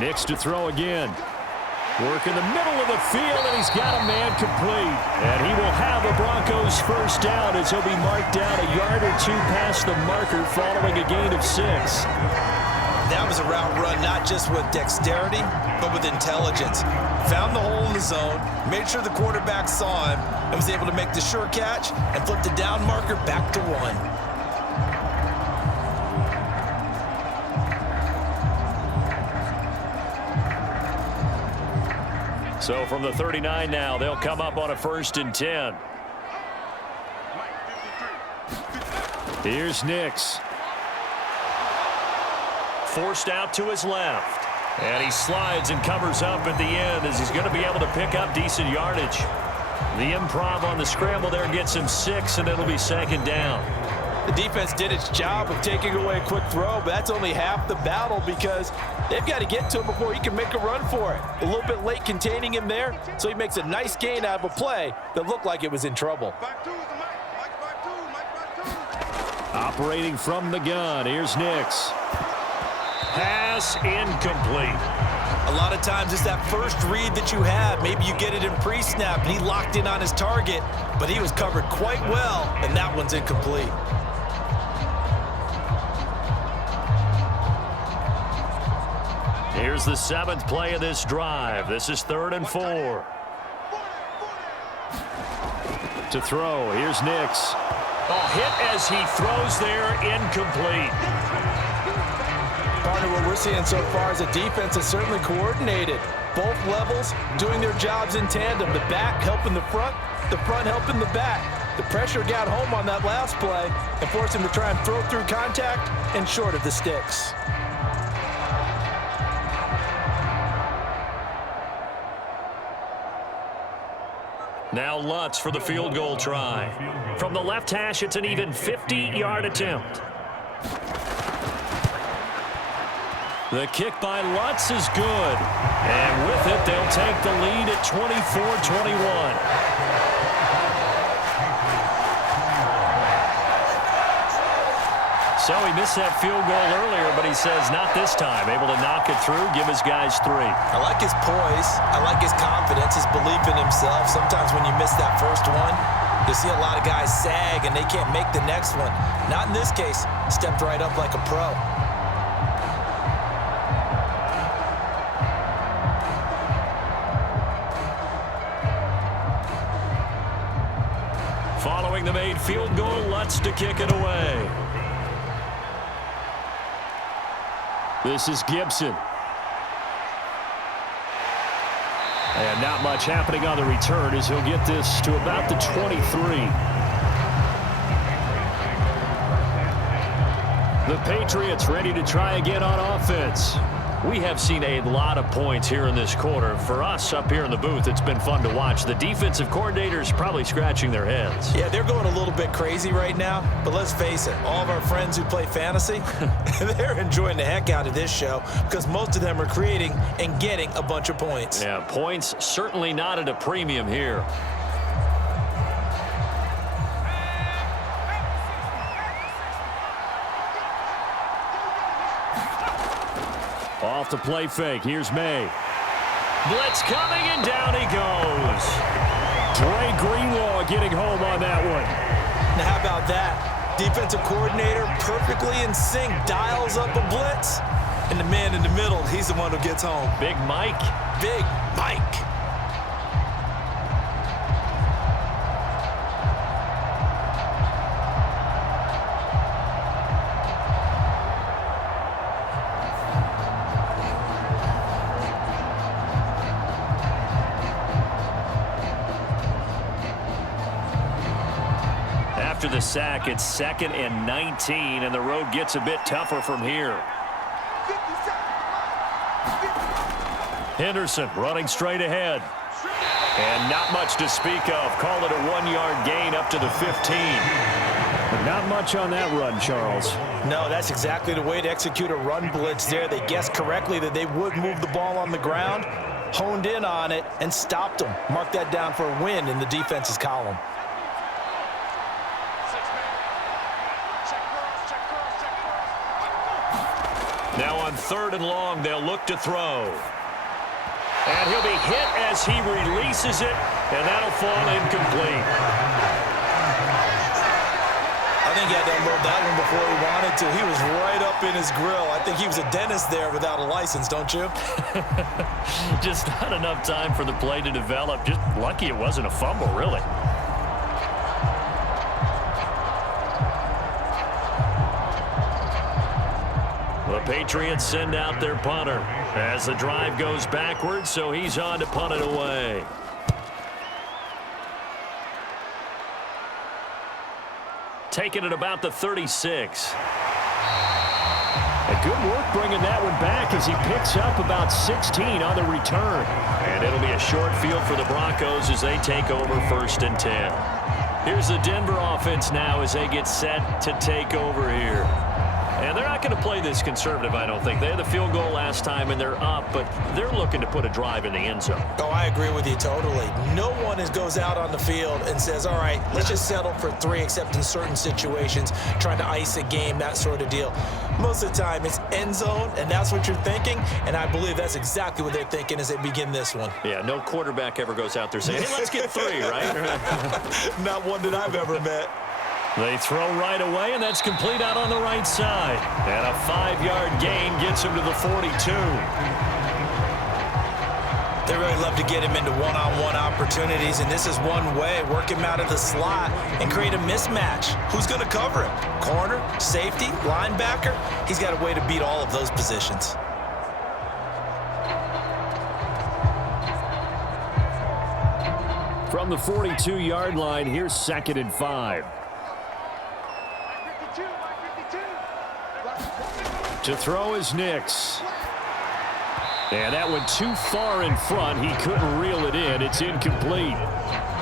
Nix to throw again. Work in the middle of the field, and he's got a man complete. And he will have a Broncos first down as he'll be marked down a yard or 2 past the marker following a gain of 6. That was a route run not just with dexterity, but with intelligence. Found the hole in the zone, made sure the quarterback saw him, and was able to make the sure catch and flip the down marker back to 1. So from the 39 now, they'll come up on a 1st and 10. Here's Nix. Forced out to his left. And he slides and covers up at the end as he's going to be able to pick up decent yardage. The improv on the scramble there gets him 6, and it'll be 2nd down. The defense did its job of taking away a quick throw, but that's only half the battle because they've got to get to him before he can make a run for it. A little bit late containing him there, so he makes a nice gain out of a play that looked like it was in trouble. Operating from the gun, here's Nix. Pass incomplete. A lot of times it's that first read that you have. Maybe you get it in pre-snap, and he locked in on his target, but he was covered quite well, and that one's incomplete. Here's the 7th play of this drive. This is 3rd and 4. To throw, here's Nix. Hit as he throws there, incomplete. Partner, what we're seeing so far is a defense that's certainly coordinated. Both levels doing their jobs in tandem. The back helping the front helping the back. The pressure got home on that last play and forced him to try and throw through contact and short of the sticks. Now Lutz for the field goal try. From the left hash, it's an even 50-yard attempt. The kick by Lutz is good. And with it, they'll take the lead at 24-21. So he missed that field goal earlier, but he says not this time. Able to knock it through, give his guys 3. I like his poise. I like his confidence, his belief in himself. Sometimes when you miss that first one, you see a lot of guys sag and they can't make the next one. Not in this case. Stepped right up like a pro. Following the made field goal, Lutz to kick it away. This is Gibson. And not much happening on the return as he'll get this to about the 23. The Patriots ready to try again on offense. We have seen a lot of points here in this quarter. For us up here in the booth, it's been fun to watch. The defensive coordinators probably scratching their heads. Yeah, they're going a little bit crazy right now, but let's face it, all of our friends who play fantasy, they're enjoying the heck out of this show because most of them are creating and getting a bunch of points. Yeah, points certainly not at a premium here. Off the play fake. Here's Maye. Blitz coming, and down he goes. Dre Greenlaw getting home on that one. Now, how about that? Defensive coordinator perfectly in sync, dials up a blitz, and the man in the middle, he's the one who gets home. Big Mike. Big Mike. After the sack, it's 2nd and 19, and the road gets a bit tougher from here. Henderson running straight ahead. And not much to speak of. Call it a 1-yard gain up to the 15. But not much on that run, Charles. No, that's exactly the way to execute a run blitz there. They guessed correctly that they would move the ball on the ground, honed in on it, and stopped them. Mark that down for a win in the defense's column. Now on 3rd and long, they'll look to throw. And he'll be hit as he releases it, and that'll fall incomplete. I think he had to unload that one before he wanted to. He was right up in his grill. I think he was a dentist there without a license, don't you? Just not enough time for the play to develop. Just lucky it wasn't a fumble, really. The Patriots send out their punter as the drive goes backwards, so he's on to punt it away. Taking it about the 36. And good work bringing that one back as he picks up about 16 on the return. And it'll be a short field for the Broncos as they take over 1st and 10. Here's the Denver offense now as they get set to take over here. And they're not going to play this conservative, I don't think. They had the field goal last time, and they're up, but they're looking to put a drive in the end zone. Oh, I agree with you totally. No one goes out on the field and says, all right, let's just settle for 3, except in certain situations, trying to ice a game, that sort of deal. Most of the time, it's end zone, and that's what you're thinking, and I believe that's exactly what they're thinking as they begin this one. Yeah, no quarterback ever goes out there saying, hey, let's get 3, right? Not one that I've ever met. They throw right away, and that's complete out on the right side. And a 5-yard gain gets him to the 42. They really love to get him into one-on-one opportunities, and this is one way. Work him out of the slot and create a mismatch. Who's going to cover him? Corner, safety, linebacker? He's got a way to beat all of those positions. From the 42-yard line, here's 2nd and 5. To throw is Nix. And that went too far in front. He couldn't reel it in. It's incomplete.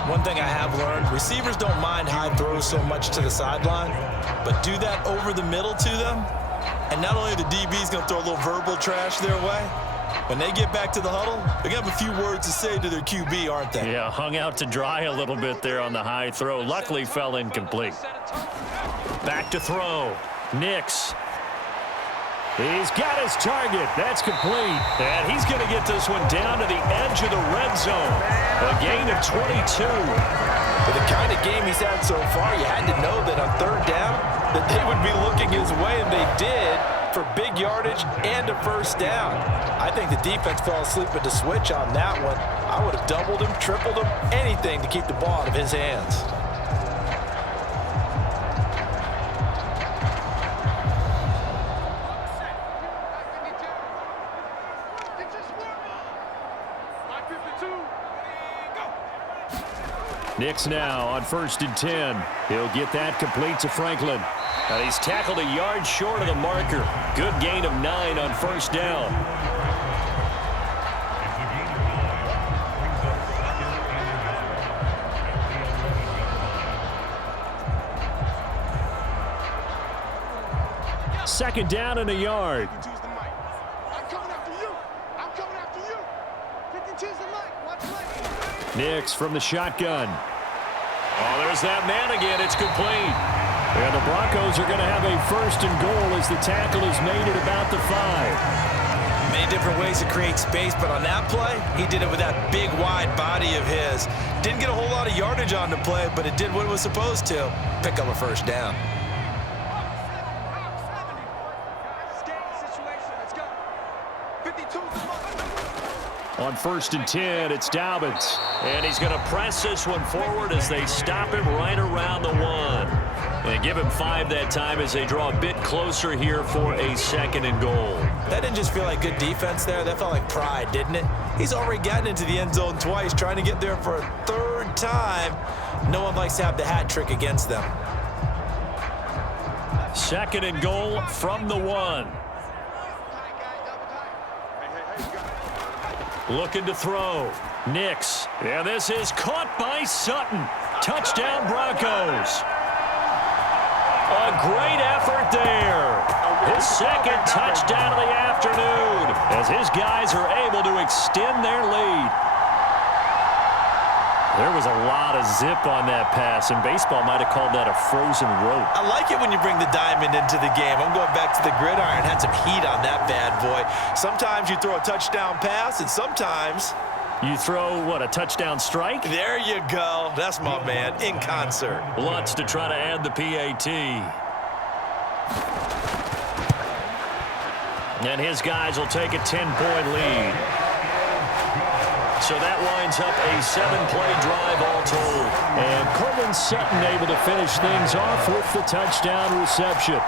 One thing I have learned, receivers don't mind high throws so much to the sideline, but do that over the middle to them, and not only are the DB's going to throw a little verbal trash their way, when they get back to the huddle, they're going to have a few words to say to their QB, aren't they? Yeah, hung out to dry a little bit there on the high throw. Luckily fell incomplete. Back to throw. Nix. He's got his target. That's complete. And he's going to get this one down to the edge of the red zone. A gain of 22. For the kind of game he's had so far, you had to know that on 3rd down that they would be looking his way, and they did, for big yardage and a 1st down. I think the defense fell asleep at the switch on that one. I would have doubled him, tripled him, anything to keep the ball out of his hands. Nix now on 1st and 10. He'll get that complete to Franklin. And he's tackled a yard short of the marker. Good gain of 9 on 1st down. Second down and a yard. Nix from the shotgun. Oh, there's that man again. It's complete. And the Broncos are going to have a 1st and goal as the tackle is made at about the 5. Many different ways to create space, but on that play, he did it with that big, wide body of his. Didn't get a whole lot of yardage on the play, but it did what it was supposed to. Pick up a 1st down. On 1st and 10, it's Dobbins. And he's going to press this one forward as they stop him right around the 1. They give him 5 that time as they draw a bit closer here for a 2nd and goal. That didn't just feel like good defense there. That felt like pride, didn't it? He's already gotten into the end zone twice, trying to get there for a 3rd time. No one likes to have the hat trick against them. 2nd and goal from the 1. Looking to throw. Nix. And this is caught by Sutton. Touchdown, Broncos. A great effort there. His 2nd touchdown of the afternoon as his guys are able to extend their lead. There was a lot of zip on that pass, and baseball might have called that a frozen rope. I like it when you bring the diamond into the game. I'm going back to the gridiron. Had some heat on that bad boy. Sometimes you throw a touchdown pass, and sometimes you throw, what, a touchdown strike? There you go. That's my man, in concert. Lutz to try to add the PAT. And his guys will take a 10-point lead. So that winds up a 7-play drive all told. And Courtland Sutton able to finish things off with the touchdown reception.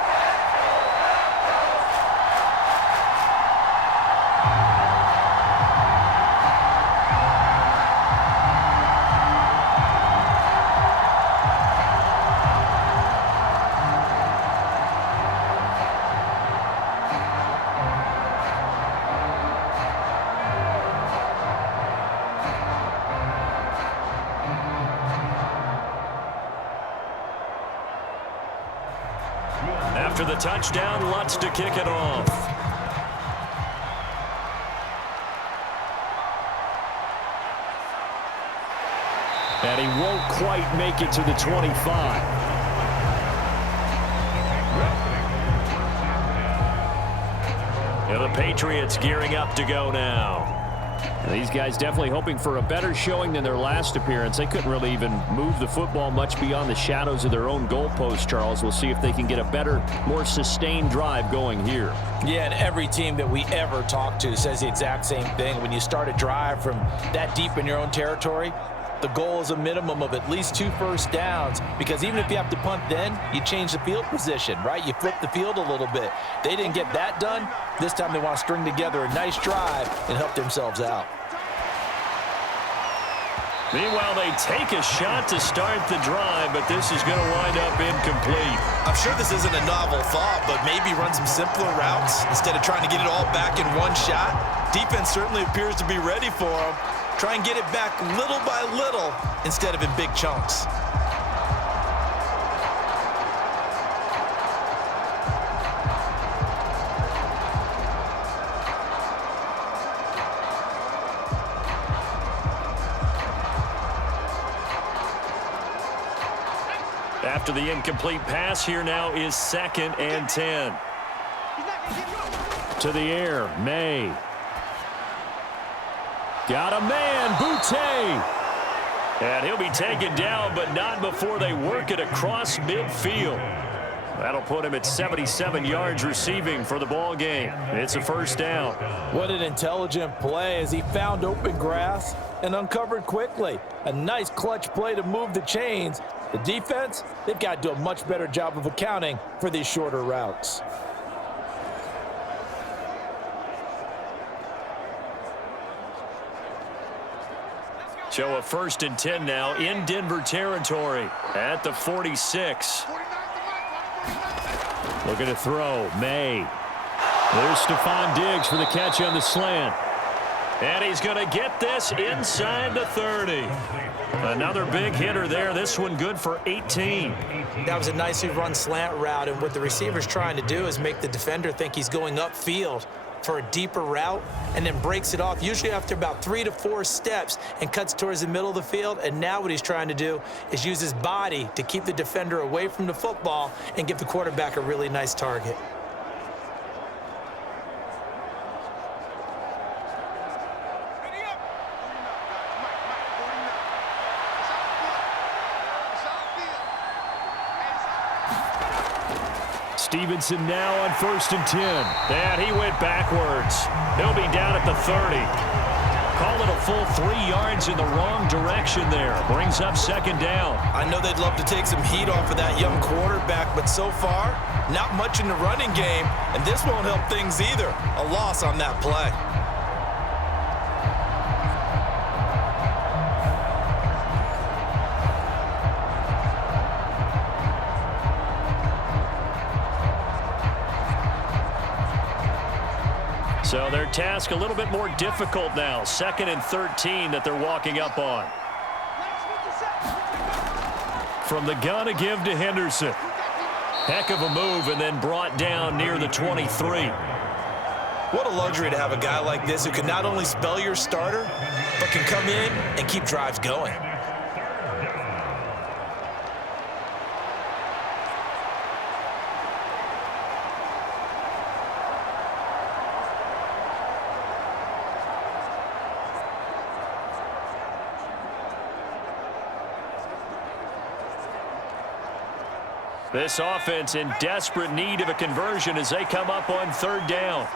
After the touchdown, Lutz to kick it off. And he won't quite make it to the 25. And the Patriots gearing up to go now. These guys definitely hoping for a better showing than their last appearance. They couldn't really even move the football much beyond the shadows of their own goalpost, Charles. We'll see if they can get a better, more sustained drive going here. Yeah, and every team that we ever talk to says the exact same thing. When you start a drive from that deep in your own territory, the goal is a minimum of at least 2 first downs, because even if you have to punt then, you change the field position, right? You flip the field a little bit. They didn't get that done. This time they want to string together a nice drive and help themselves out. Meanwhile, they take a shot to start the drive, but this is going to wind up incomplete. I'm sure this isn't a novel thought, but maybe run some simpler routes instead of trying to get it all back in one shot. Defense certainly appears to be ready for them. Try and get it back little by little instead of in big chunks. After the incomplete pass, here now is 2nd and 10. To the air, Maye. Got a man, Boutte. And he'll be taken down, but not before they work it across midfield. That'll put him at 77 yards receiving for the ball game. It's a first down. What an intelligent play as he found open grass and uncovered quickly. A nice clutch play to move the chains. The defense, they've got to do a much better job of accounting for these shorter routes. So a 1st and 10 now in Denver territory at the 46. Looking to throw, Maye. There's Stephon Diggs for the catch on the slant. And he's going to get this inside the 30. Another big hitter there. This one good for 18. That was a nicely run slant route, and what the receiver's trying to do is make the defender think he's going upfield for a deeper route and then breaks it off, usually after about 3 to 4 steps, and cuts towards the middle of the field. And now what he's trying to do is use his body to keep the defender away from the football and give the quarterback a really nice target. Stevenson now on 1st and 10. And he went backwards. He'll be down at the 30. Call it a full 3 yards in the wrong direction there. Brings up 2nd down. I know they'd love to take some heat off of that young quarterback, but so far, not much in the running game, and this won't help things either. A loss on that play. So their task a little bit more difficult now. 2nd and 13 that they're walking up on. From the gun, a give to Henderson. Heck of a move, and then brought down near the 23. What a luxury to have a guy like this who can not only spell your starter, but can come in and keep drives going. This offense in desperate need of a conversion as they come up on 3rd down.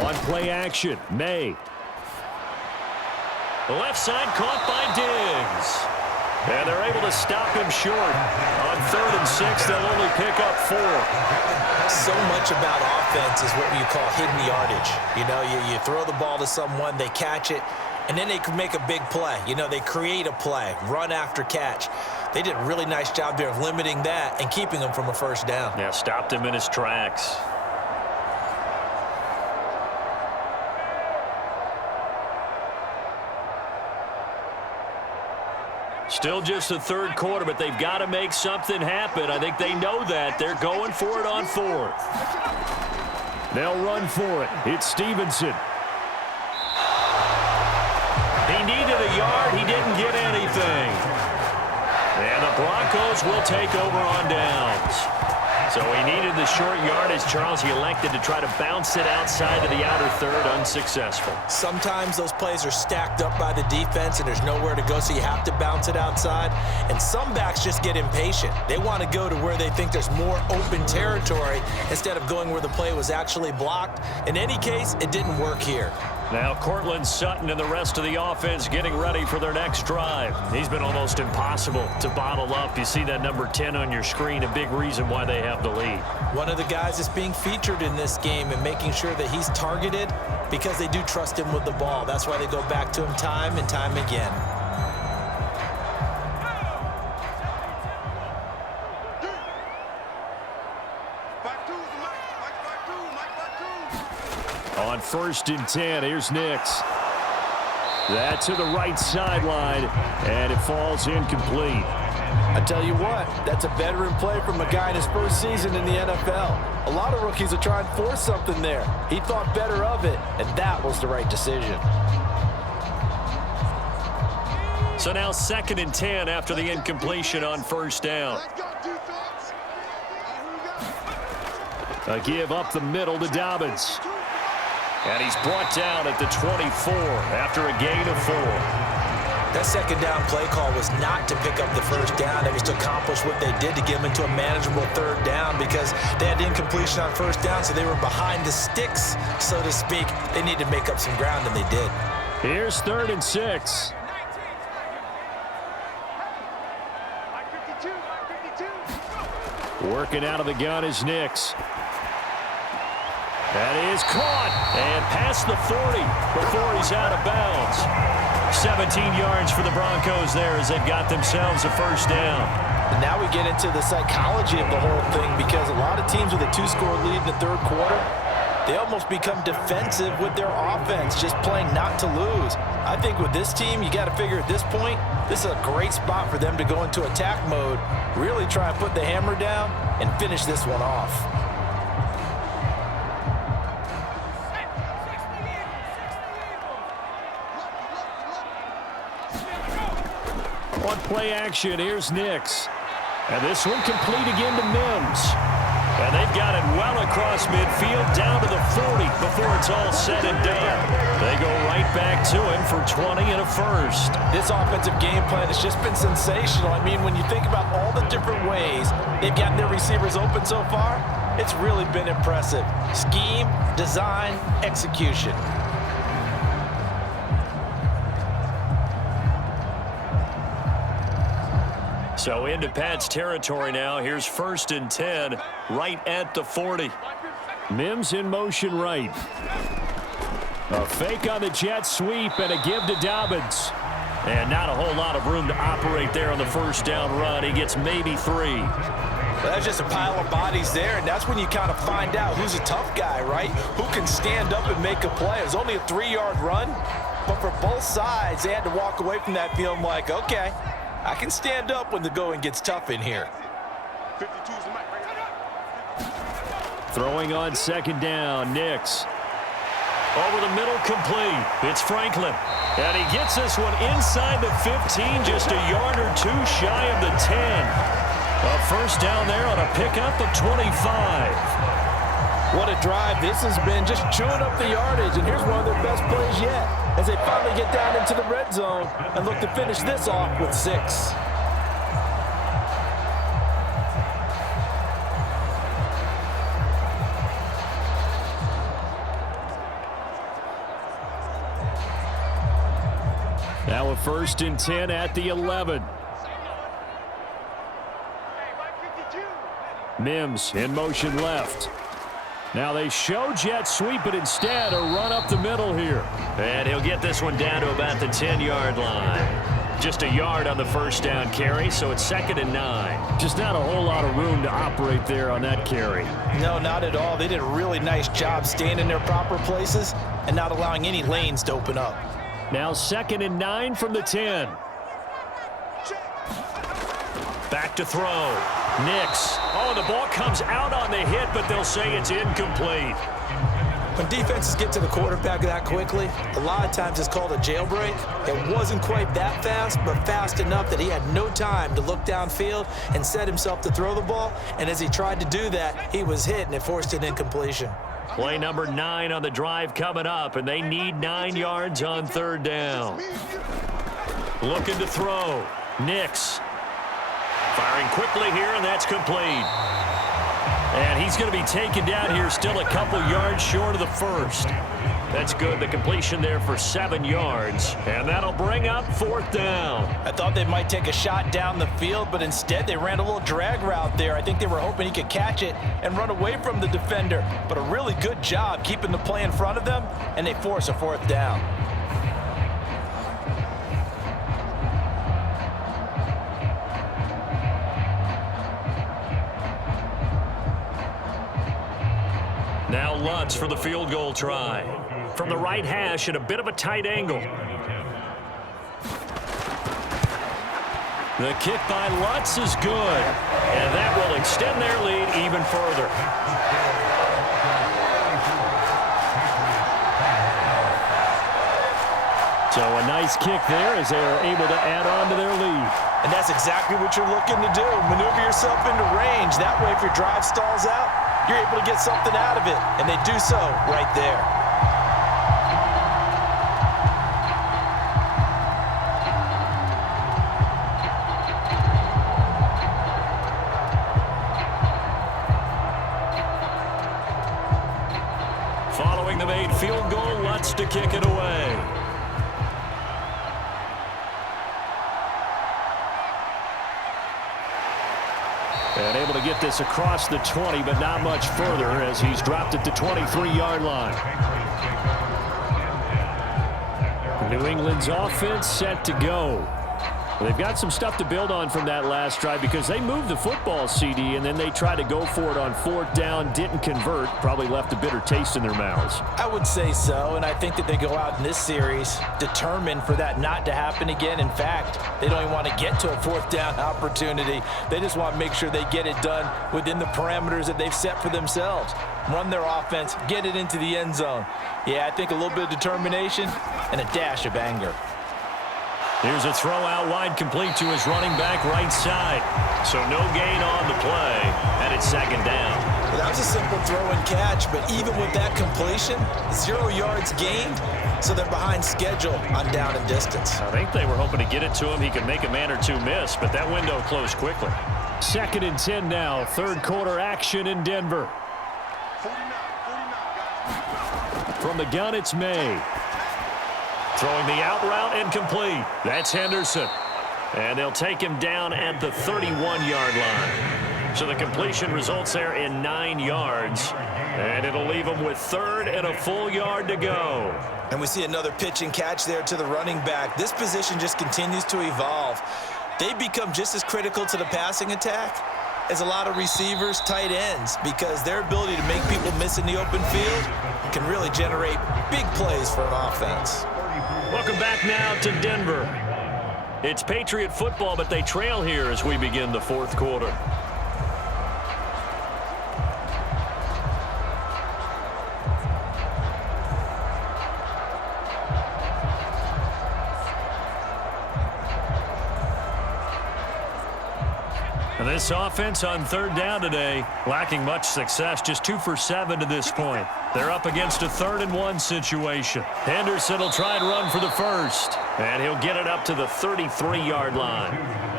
On play action, Maye. Left side caught by Diggs. And they're able to stop him short. On 3rd and 6, they'll only pick up 4. So much about offense is what you call hidden yardage. You know, you throw the ball to someone, they catch it, and then they can make a big play. You know, they create a play, run after catch. They did a really nice job there of limiting that and keeping him from a 1st down. Yeah, stopped him in his tracks. Still just the third quarter, but they've got to make something happen. I think they know that. They're going for it on fourth. They'll run for it. It's Stevenson. He needed a yard. He didn't get anything. And the Broncos will take over on downs. So he needed the short yardage, Charles. He elected to try to bounce it outside of the outer third, unsuccessful. Sometimes those plays are stacked up by the defense and there's nowhere to go, so you have to bounce it outside. And some backs just get impatient. They want to go to where they think there's more open territory instead of going where the play was actually blocked. In any case, it didn't work here. Now Cortland Sutton and the rest of the offense getting ready for their next drive. He's been almost impossible to bottle up. You see that number 10 on your screen, a big reason why they have the lead. One of the guys that's being featured in this game and making sure that he's targeted because they do trust him with the ball. That's why they go back to him time and time again. On 1st and 10, here's Nix. That to the right sideline, and it falls incomplete. I tell you what, that's a veteran play from a guy in his first season in the NFL. A lot of rookies are trying to force something there. He thought better of it, and that was the right decision. So now 2nd and 10 after the incompletion on 1st down. A give up the middle to Dobbins. And he's brought down at the 24 after a gain of 4. That 2nd down play call was not to pick up the 1st down. It was to accomplish what they did to get them into a manageable 3rd down because they had incompletion on 1st down, so they were behind the sticks, so to speak. They needed to make up some ground, and they did. Here's 3rd and 6. Working out of the gun is Nix. That is caught and past the 40 before he's out of bounds. 17 yards for the Broncos there as they've got themselves a 1st down. And now we get into the psychology of the whole thing because a lot of teams with a 2-score lead in the 3rd quarter, they almost become defensive with their offense, just playing not to lose. I think with this team, you got to figure at this point, this is a great spot for them to go into attack mode, really try and put the hammer down and finish this one off. On play action, here's Nix. And this one complete again to Mims. And they've got it well across midfield down to the 40 before it's all said and done. They go right back to him for 20 and a 1st. This offensive game plan has just been sensational. I mean, when you think about all the different ways they've gotten their receivers open so far, it's really been impressive. Scheme, design, execution. So into Pat's territory now. Here's 1st and 10 right at the 40. Mims in motion right. A fake on the jet sweep and a give to Dobbins. And not a whole lot of room to operate there on the 1st down run. He gets maybe 3. Well, that's just a pile of bodies there, and that's when you kind of find out who's a tough guy, right? Who can stand up and make a play. It was only a 3-yard run, but for both sides, they had to walk away from that feeling like, okay, I can stand up when the going gets tough in here. Throwing on 2nd down, Nix. Over the middle, complete. It's Franklin. And he gets this one inside the 15, just a yard or 2 shy of the 10. A 1st down there on a pickup of 25. What a drive this has been, just chewing up the yardage. And here's one of their best plays yet as they finally get down into the red zone and look to finish this off with 6. Now a 1st and 10 at the 11. Mims in motion left. Now they show jet sweep, but instead a run up the middle here. And he'll get this one down to about the 10-yard line. Just a yard on the 1st down carry, so it's 2nd and 9. Just not a whole lot of room to operate there on that carry. No, not at all. They did a really nice job staying in their proper places and not allowing any lanes to open up. Now 2nd and 9 from the 10. Check. Back to throw. Nix. Oh, the ball comes out on the hit, but they'll say it's incomplete. When defenses get to the quarterback that quickly, a lot of times it's called a jailbreak. It wasn't quite that fast, but fast enough that he had no time to look downfield and set himself to throw the ball. And as he tried to do that, he was hit, and it forced an incompletion. Play number 9 on the drive coming up, and they need 9 yards on third down. Looking to throw. Nix. Firing quickly here, and that's complete. And he's going to be taken down here, still a couple yards short of the first. That's good. The completion there for 7 yards. And that'll bring up fourth down. I thought they might take a shot down the field, but instead they ran a little drag route there. I think they were hoping he could catch it and run away from the defender. But a really good job keeping the play in front of them, and they force a fourth down. Now Lutz for the field goal try. From the right hash at a bit of a tight angle. The kick by Lutz is good. And that will extend their lead even further. So a nice kick there as they are able to add on to their lead. And that's exactly what you're looking to do. Maneuver yourself into range. That way, if your drive stalls out, you're able to get something out of it. And they do so right there. Following the made field goal, Lutz to kick it away. And able to get this across the 20, but not much further as he's dropped it to 23-yard line. New England's offense set to go. They've got some stuff to build on from that last drive because they moved the football, CD, and then they tried to go for it on fourth down, didn't convert, probably left a bitter taste in their mouths. I would say so, and I think that they go out in this series determined for that not to happen again. In fact, they don't even want to get to a fourth down opportunity. They just want to make sure they get it done within the parameters that they've set for themselves. Run their offense, get it into the end zone. Yeah, I think a little bit of determination and a dash of anger. Here's a throw out wide, complete to his running back right side. So no gain on the play, and it's second down. Well, that was a simple throw and catch, but even with that completion, 0 yards gained, so they're behind schedule on down and distance. I think they were hoping to get it to him. He could make a man or two miss, but that window closed quickly. Second and 10 now, third quarter action in Denver. 49, guys. From the gun, it's Maye. Throwing the out route incomplete. That's Henderson. And they'll take him down at the 31-yard line. So the completion results there in 9 yards. And it'll leave him with third and a full yard to go. And we see another pitch and catch there to the running back. This position just continues to evolve. They become just as critical to the passing attack as a lot of receivers, tight ends, because their ability to make people miss in the open field can really generate big plays for an offense. Welcome back now to Denver. It's Patriot football, but they trail here as we begin the fourth quarter. And this offense on third down today, lacking much success, just 2 for 7 to this point. They're up against a 3rd and 1 situation. Henderson will try and run for the first, and he'll get it up to the 33-yard line.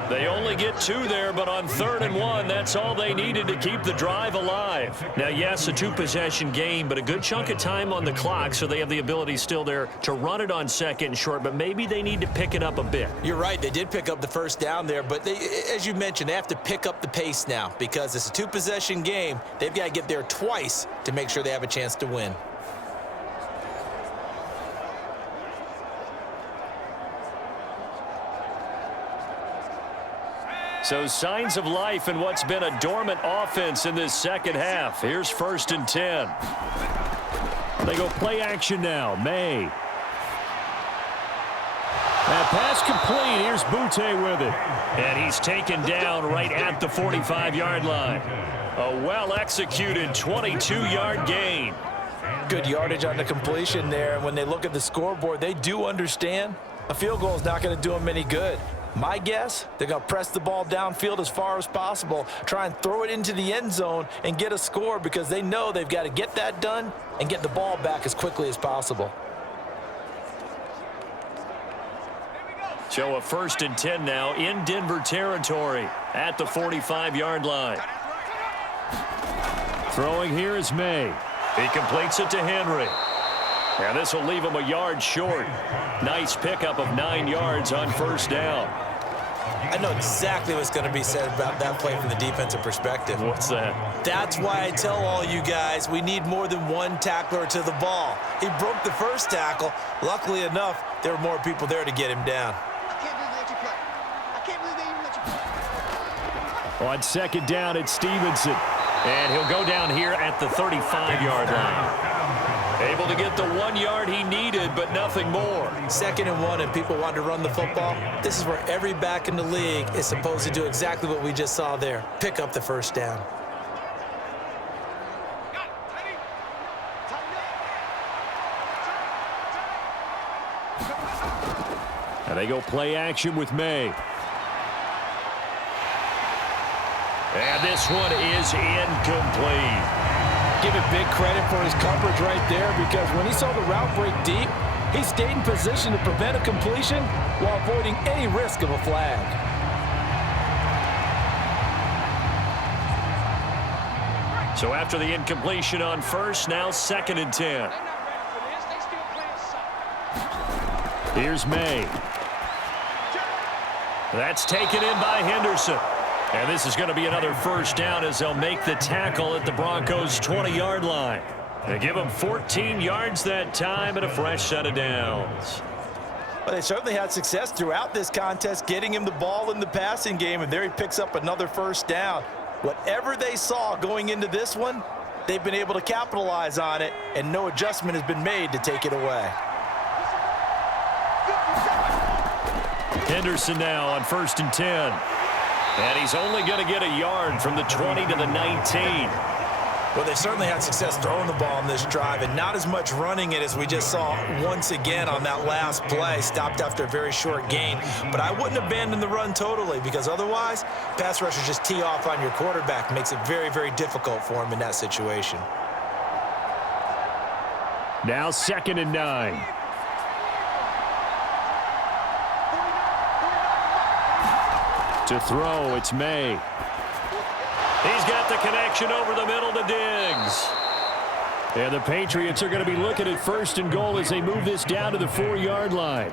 They only get 2 there, but on 3rd and 1, that's all they needed to keep the drive alive. Now, yes, a 2-possession game, but a good chunk of time on the clock, so they have the ability still there to run it on second and short, but maybe they need to pick it up a bit. You're right. They did pick up the first down there, but they, as you mentioned, they have to pick up the pace now because it's a 2-possession game. They've got to get there twice to make sure they have a chance to win. So signs of life in what's been a dormant offense in this second half. Here's 1st and 10. They go play action now. Maye. That pass complete. Here's Butte with it. And he's taken down right at the 45-yard line. A well-executed 22-yard gain. Good yardage on the completion there. And when they look at the scoreboard, they do understand a field goal is not going to do them any good. My guess, they're going to press the ball downfield as far as possible, try and throw it into the end zone and get a score because they know they've got to get that done and get the ball back as quickly as possible. So a 1st and 10 now in Denver territory at the 45-yard line. Throwing here is Maye. He completes it to Henry. And this will leave him a yard short. Nice pickup of 9 yards on 1st down. I know exactly what's going to be said about that play from the defensive perspective. What's that? That's why I tell all you guys we need more than one tackler to the ball. He broke the first tackle. Luckily enough, there were more people there to get him down. On 2nd down, it's Stevenson. And he'll go down here at the 35-yard line. Able to get the 1 yard he needed, but nothing more. 2nd and 1, and people want to run the football. This is where every back in the league is supposed to do exactly what we just saw there. Pick up the 1st down. And they go play action with Maye. And this one is incomplete. Give it big credit for his coverage right there because when he saw the route break deep, he stayed in position to prevent a completion while avoiding any risk of a flag. So after the incompletion on 1st, now 2nd and 10. Here's Maye. That's taken in by Henderson. And this is going to be another 1st down as they'll make the tackle at the Broncos' 20-yard line. They give him 14 yards that time and a fresh set of downs. Well, they certainly had success throughout this contest, getting him the ball in the passing game, and there he picks up another 1st down. Whatever they saw going into this one, they've been able to capitalize on it, and no adjustment has been made to take it away. Henderson now on 1st and 10. And he's only going to get a yard from the 20 to the 19. Well, they certainly had success throwing the ball on this drive and not as much running it as we just saw once again on that last play. Stopped after a very short gain. But I wouldn't abandon the run totally because otherwise, pass rushers just tee off on your quarterback. Makes it very, very difficult for him in that situation. Now 2nd and 9. To throw, it's Maye. He's got the connection over the middle to Diggs. And the Patriots are going to be looking at 1st and goal as they move this down to the 4-yard line.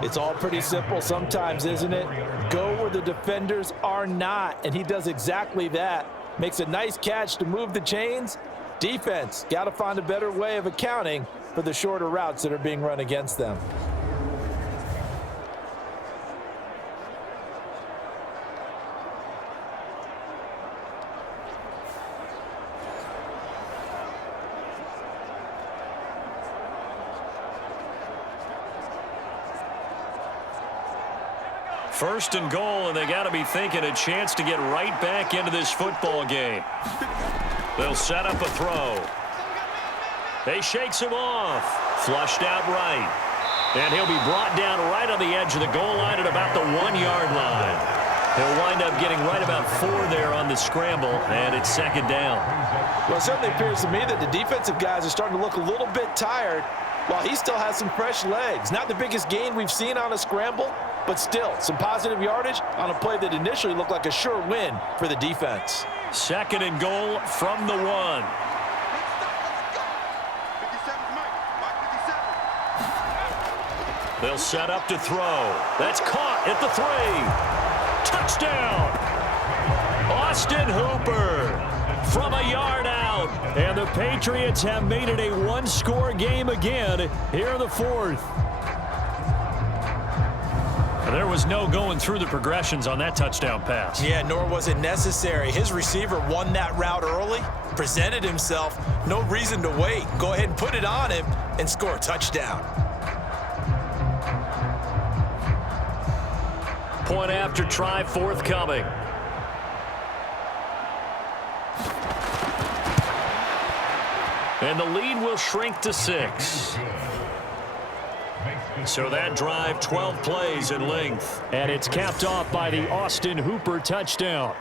It's all pretty simple sometimes, isn't it? Go where the defenders are not, and he does exactly that. Makes a nice catch to move the chains. Defense, got to find a better way of accounting for the shorter routes that are being run against them. First and goal, and they got to be thinking a chance to get right back into this football game. They'll set up a throw. He shakes him off. Flushed out right. And he'll be brought down right on the edge of the goal line at about the 1-yard line. He'll wind up getting right about 4 there on the scramble, and it's 2nd down. Well, it certainly appears to me that the defensive guys are starting to look a little bit tired while he still has some fresh legs. Not the biggest gain we've seen on a scramble, but still some positive yardage on a play that initially looked like a sure win for the defense. 2nd and goal from the 1. They'll set up to throw. That's caught at the 3. Touchdown! Austin Hooper from a yard out. And the Patriots have made it a 1-score game again here in the 4th. There was no going through the progressions on that touchdown pass. Yeah, nor was it necessary. His receiver won that route early, presented himself, no reason to wait. Go ahead and put it on him and score a touchdown. Point after try forthcoming. And the lead will shrink to 6. So that drive, 12 plays in length. And it's capped off by the Austin Hooper touchdown.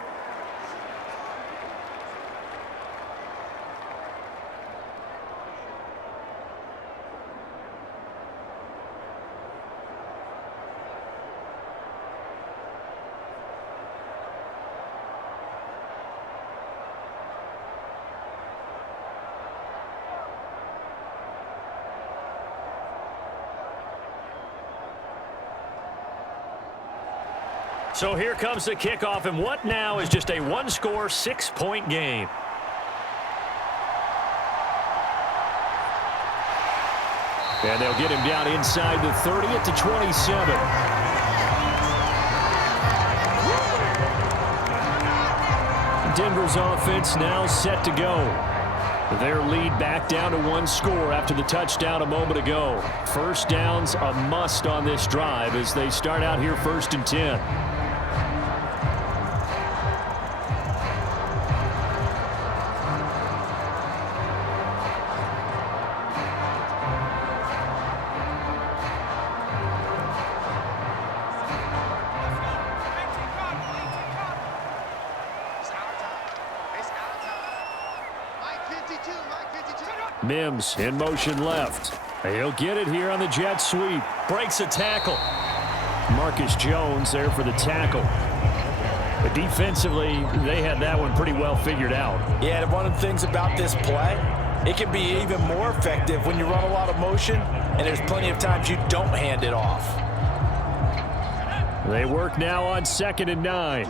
So here comes the kickoff, and what now is just a one-score, 6-point game. And they'll get him down inside the 30 at the 27. Denver's offense now set to go. Their lead back down to 1 score after the touchdown a moment ago. First down's a must on this drive as they start out here 1st and 10. Mims in motion left. He'll get it here on the jet sweep. Breaks a tackle. Marcus Jones there for the tackle. But defensively, they had that one pretty well figured out. Yeah, and one of the things about this play, it can be even more effective when you run a lot of motion, and there's plenty of times you don't hand it off. They work now on 2nd and 9.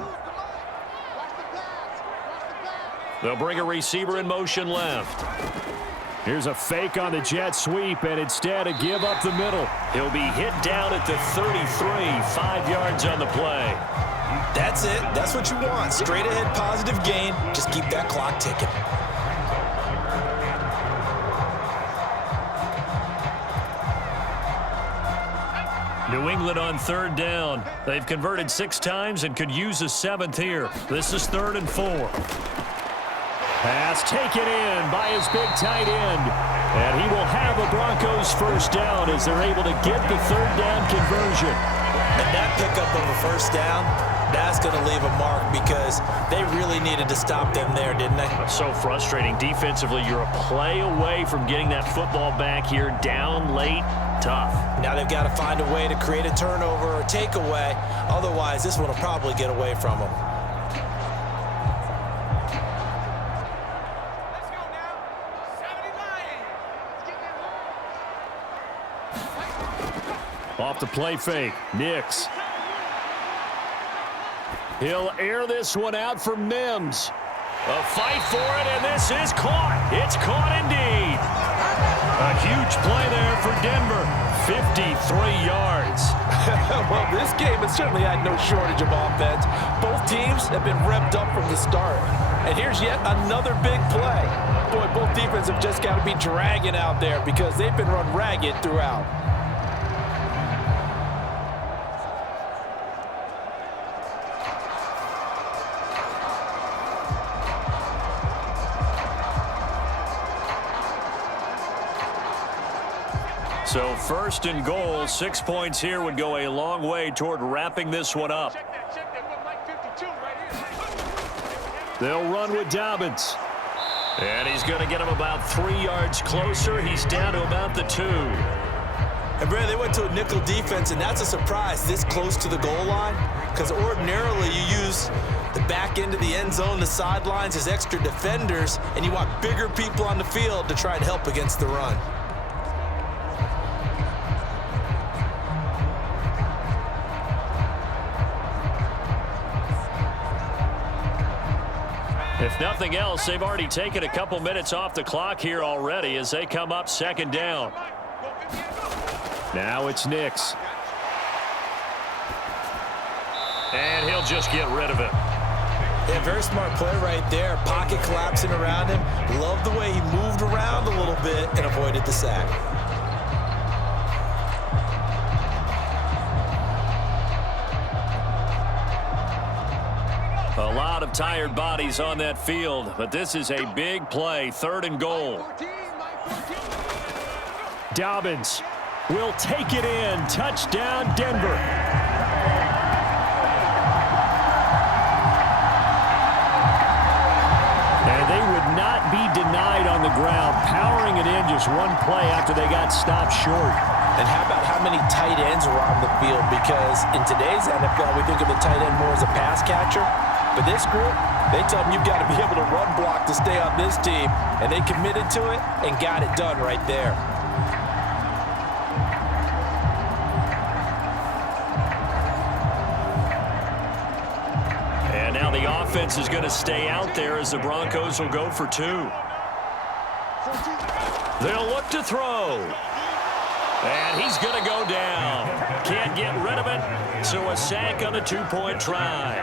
They'll bring a receiver in motion left. Here's a fake on the jet sweep, and instead a give up the middle. He'll be hit down at the 33, 5 yards on the play. That's it. That's what you want. Straight ahead positive gain. Just keep that clock ticking. New England on 3rd down. They've converted 6 times and could use a 7th here. This is 3rd and 4. Pass taken in by his big tight end. And he will have a Broncos first down as they're able to get the 3rd down conversion. And that pickup of a first down, that's going to leave a mark because they really needed to stop them there, didn't they? It's so frustrating. Defensively, you're a play away from getting that football back here down late. Tough. Now they've got to find a way to create a turnover or takeaway. Otherwise, this one will probably get away from them. Off the play fake, Nix. He'll air this one out for Mims. A fight for it, and this is caught. It's caught indeed. A huge play there for Denver. 53 yards. Well, this game has certainly had no shortage of offense. Both teams have been revved up from the start. And here's yet another big play. Boy, both defenses have just got to be dragging out there because they've been run ragged throughout. So 1st and goal, 6 points here would go a long way toward wrapping this one up. They'll run with Dobbins. And he's going to get him about 3 yards closer. He's down to about the 2. And Brad, they went to a nickel defense, and that's a surprise this close to the goal line because ordinarily you use the back end of the end zone, the sidelines as extra defenders, and you want bigger people on the field to try and help against the run. If nothing else, they've already taken a couple minutes off the clock here already as they come up 2nd down. Now it's Nix. And he'll just get rid of it. Yeah, very smart play right there. Pocket collapsing around him. Love the way he moved around a little bit and avoided the sack. lot of tired bodies on that field, but this is a big play, 3rd and goal. Dobbins will take it in. Touchdown, Denver. And they would not be denied on the ground, powering it in just one play after they got stopped short. And how about how many tight ends were on the field? Because in today's NFL, we think of the tight end more as a pass catcher. But this group, they tell them you've got to be able to run block to stay on this team. And they committed to it and got it done right there. And now the offense is going to stay out there as the Broncos will go for 2. They'll look to throw. And he's going to go down. Can't get rid of it, so a sack on the 2-point try.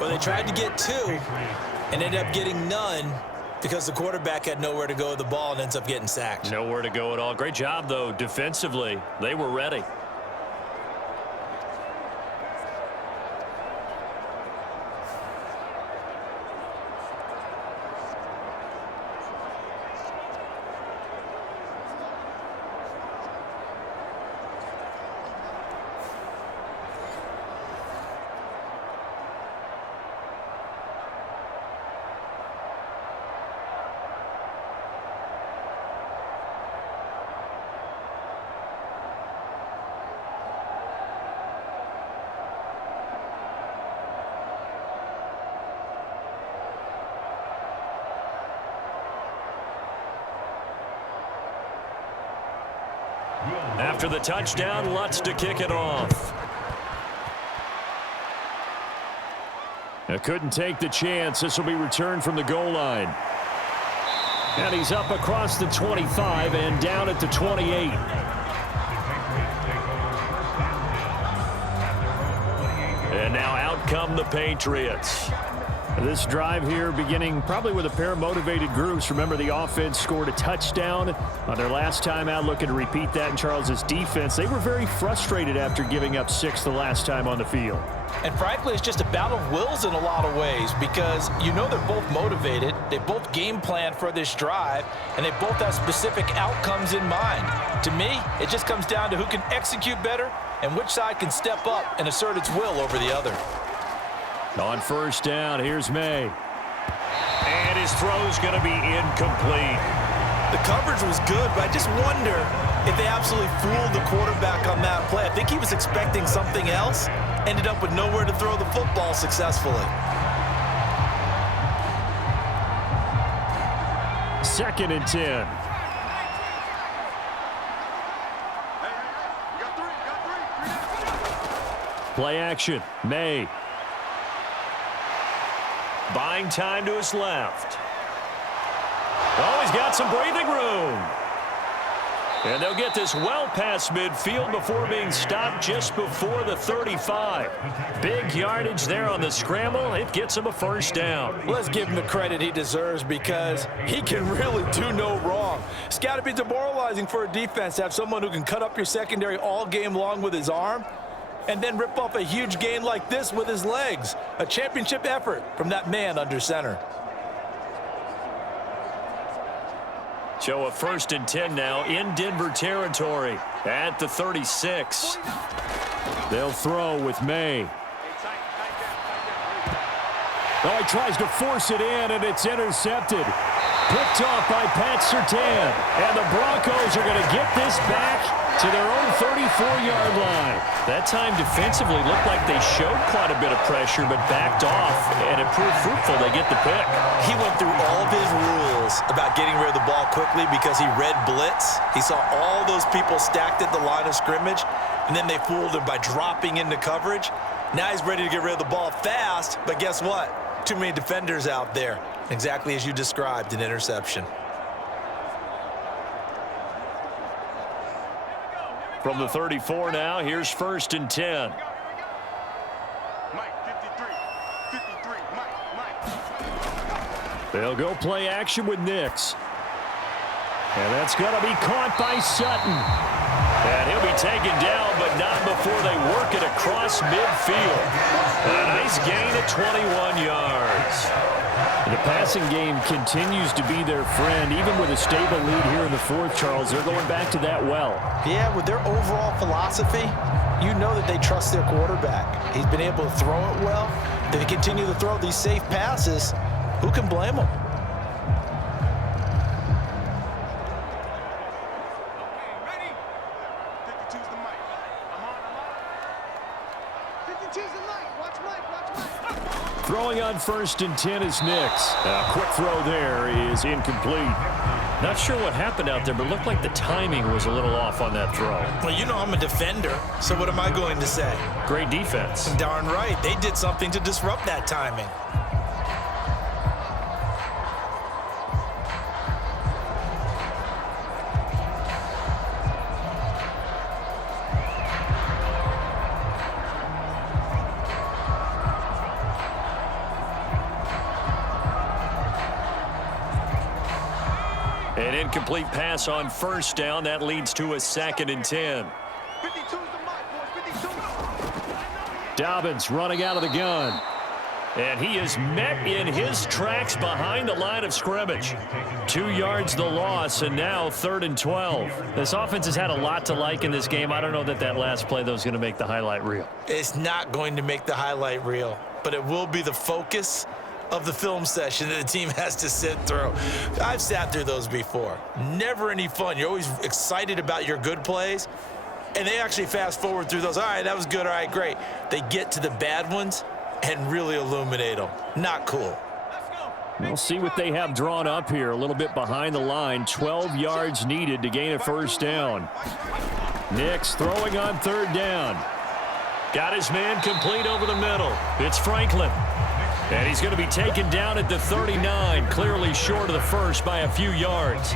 Well, they tried to get 2 and ended up getting none because the quarterback had nowhere to go with the ball and ends up getting sacked. Nowhere to go at all. Great job, though, defensively. They were ready. After the touchdown, Lutz to kick it off. Couldn't take the chance. This will be returned from the goal line. And he's up across the 25 and down at the 28. And now out come the Patriots. This drive here beginning probably with a pair of motivated groups. Remember, the offense scored a touchdown on their last time out, looking to repeat that in Charles's defense. They were very frustrated after giving up 6 the last time on the field. And frankly, it's just a battle of wills in a lot of ways because you know they're both motivated, they both game plan for this drive, and they both have specific outcomes in mind. To me, it just comes down to who can execute better and which side can step up and assert its will over the other. On first down, here's Maye. And his throw's going to be incomplete. The coverage was good, but I just wonder if they absolutely fooled the quarterback on that play. I think he was expecting something else, ended up with nowhere to throw the football successfully. 2nd and 10. Play action, Maye. Buying time to his left. Oh, he's got some breathing room. And they'll get this well past midfield before being stopped just before the 35. Big yardage there on the scramble. It gets him a first down. Let's give him the credit he deserves because he can really do no wrong. It's got to be demoralizing for a defense to have someone who can cut up your secondary all game long with his arm and then rip off a huge gain like this with his legs. A championship effort from that man under center. So a 1st and 10 now in Denver territory at the 36. They'll throw with Maye. Oh, he tries to force it in, and it's intercepted. Picked off by Pat Surtain. And the Broncos are going to get this back to their own 34-yard line. That time defensively looked like they showed quite a bit of pressure but backed off, and it proved fruitful. They get the pick. He went through all of his rules about getting rid of the ball quickly because he read blitz. He saw all those people stacked at the line of scrimmage, and then they fooled him by dropping into coverage. Now he's ready to get rid of the ball fast, but guess what? Too many defenders out there. Exactly as you described, an interception. From the 34 now, here's 1st and 10. Mike, 53, Mike. They'll go play action with Nix. And that's going to be caught by Sutton. And he'll be taken down, but not before they work it across midfield. A nice gain of 21 yards. The passing game continues to be their friend. Even with a stable lead here in the fourth, Charles, they're going back to that well. Yeah, with their overall philosophy, you know that they trust their quarterback. He's been able to throw it well. They continue to throw these safe passes. Who can blame them? Ready? 52's the mic. I'm on. 52's the mic. Watch Mike. Throwing on 1st and 10 is Nix. A quick throw there is incomplete. Not sure what happened out there, but it looked like the timing was a little off on that throw. Well, you know I'm a defender, so what am I going to say? Great defense. Darn right. They did something to disrupt that timing. An incomplete pass on 1st down. That leads to a 2nd and 10. 52's the mic, boys. 52. Dobbins running out of the gun. And he is met in his tracks behind the line of scrimmage. 2 yards the loss, and now 3rd and 12. This offense has had a lot to like in this game. I don't know that last play, though, is going to make the highlight reel. It's not going to make the highlight reel, but it will be the focus of the film session that the team has to sit through. I've sat through those before. Never any fun. You're always excited about your good plays, and they actually fast forward through those. All right, that was good. All right, great. They get to the bad ones and really illuminate them. Not cool. We'll see what they have drawn up here. A little bit behind the line. 12 yards needed to gain a 1st down. Nix throwing on 3rd down. Got his man complete over the middle. It's Franklin. And he's going to be taken down at the 39, clearly short of the 1st by a few yards.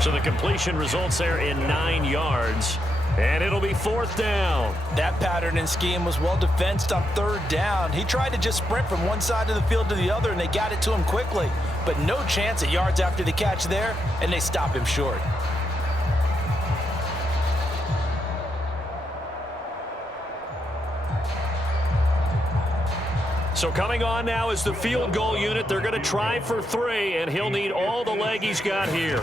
So the completion results there in 9 yards. And it'll be 4th down. That pattern and scheme was well defensed on 3rd down. He tried to just sprint from one side of the field to the other, and they got it to him quickly. But no chance at yards after the catch there, and they stop him short. So coming on now is the field goal unit. They're going to try for 3, and he'll need all the leg he's got here.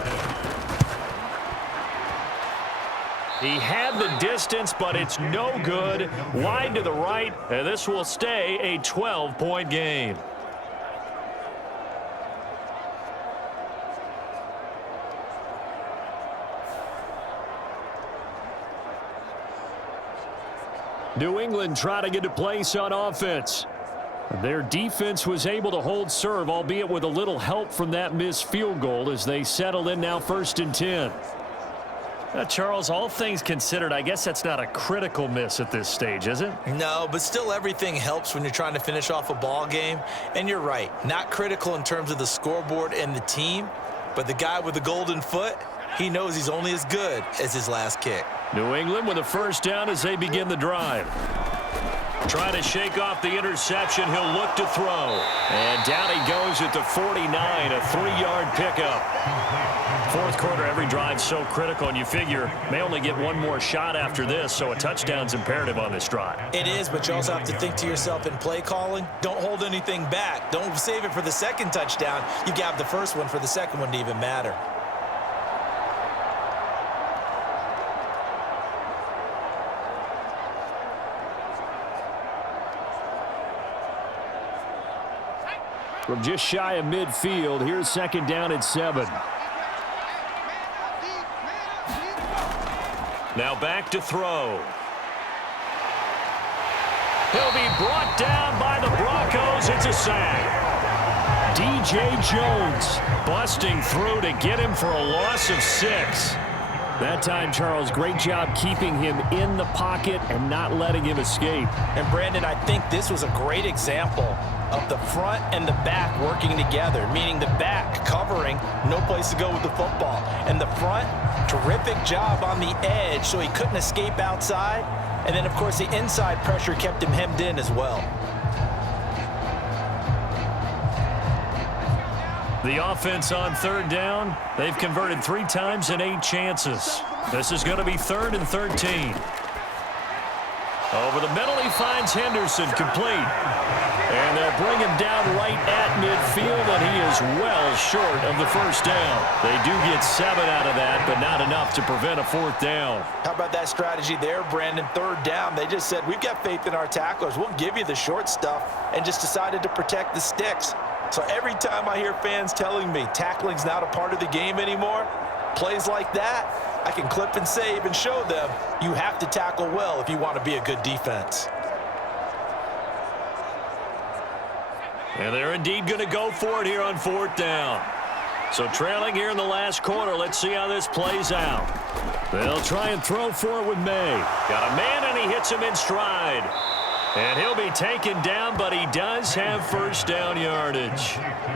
He had the distance, but it's no good. Wide to the right, and this will stay a 12-point game. New England trying to get a place on offense. Their defense was able to hold serve, albeit with a little help from that missed field goal as they settle in now 1st and 10. Charles, all things considered, I guess that's not a critical miss at this stage, is it? No, but still everything helps when you're trying to finish off a ball game. And you're right, not critical in terms of the scoreboard and the team, but the guy with the golden foot, he knows he's only as good as his last kick. New England with a 1st down as they begin the drive. Trying to shake off the interception. He'll look to throw. And down he goes at the 49, a 3-yard pickup. 4th quarter, every drive so critical, and you figure may only get one more shot after this, so a touchdown's imperative on this drive. It is, but you also have to think to yourself in play calling, don't hold anything back. Don't save it for the 2nd touchdown. You got the 1st one for the 2nd one to even matter. From just shy of midfield, here's 2nd down at 7. Now back to throw. He'll be brought down by the Broncos. It's a sack. DJ Jones busting through to get him for a loss of 6. That time, Charles, great job keeping him in the pocket and not letting him escape. And Brandon, I think this was a great example of the front and the back working together, meaning the back covering, no place to go with the football. And the front, terrific job on the edge so he couldn't escape outside. And then, of course, the inside pressure kept him hemmed in as well. The offense on 3rd down, they've converted 3 times in 8 chances. This is going to be 3rd and 13. Over the middle, he finds Henderson, complete. And they'll bring him down right at midfield, and he is well short of the first down. They do get 7 out of that, but not enough to prevent a 4th down. How about that strategy there, Brandon? 3rd down, they just said, we've got faith in our tacklers. We'll give you the short stuff, and just decided to protect the sticks. So every time I hear fans telling me tackling's not a part of the game anymore, plays like that, I can clip and save and show them you have to tackle well if you want to be a good defense. And they're indeed going to go for it here on 4th down. So trailing here in the last quarter, let's see how this plays out. They'll try and throw for it with Maye. Got a man, and he hits him in stride. And he'll be taken down, but he does have first down yardage.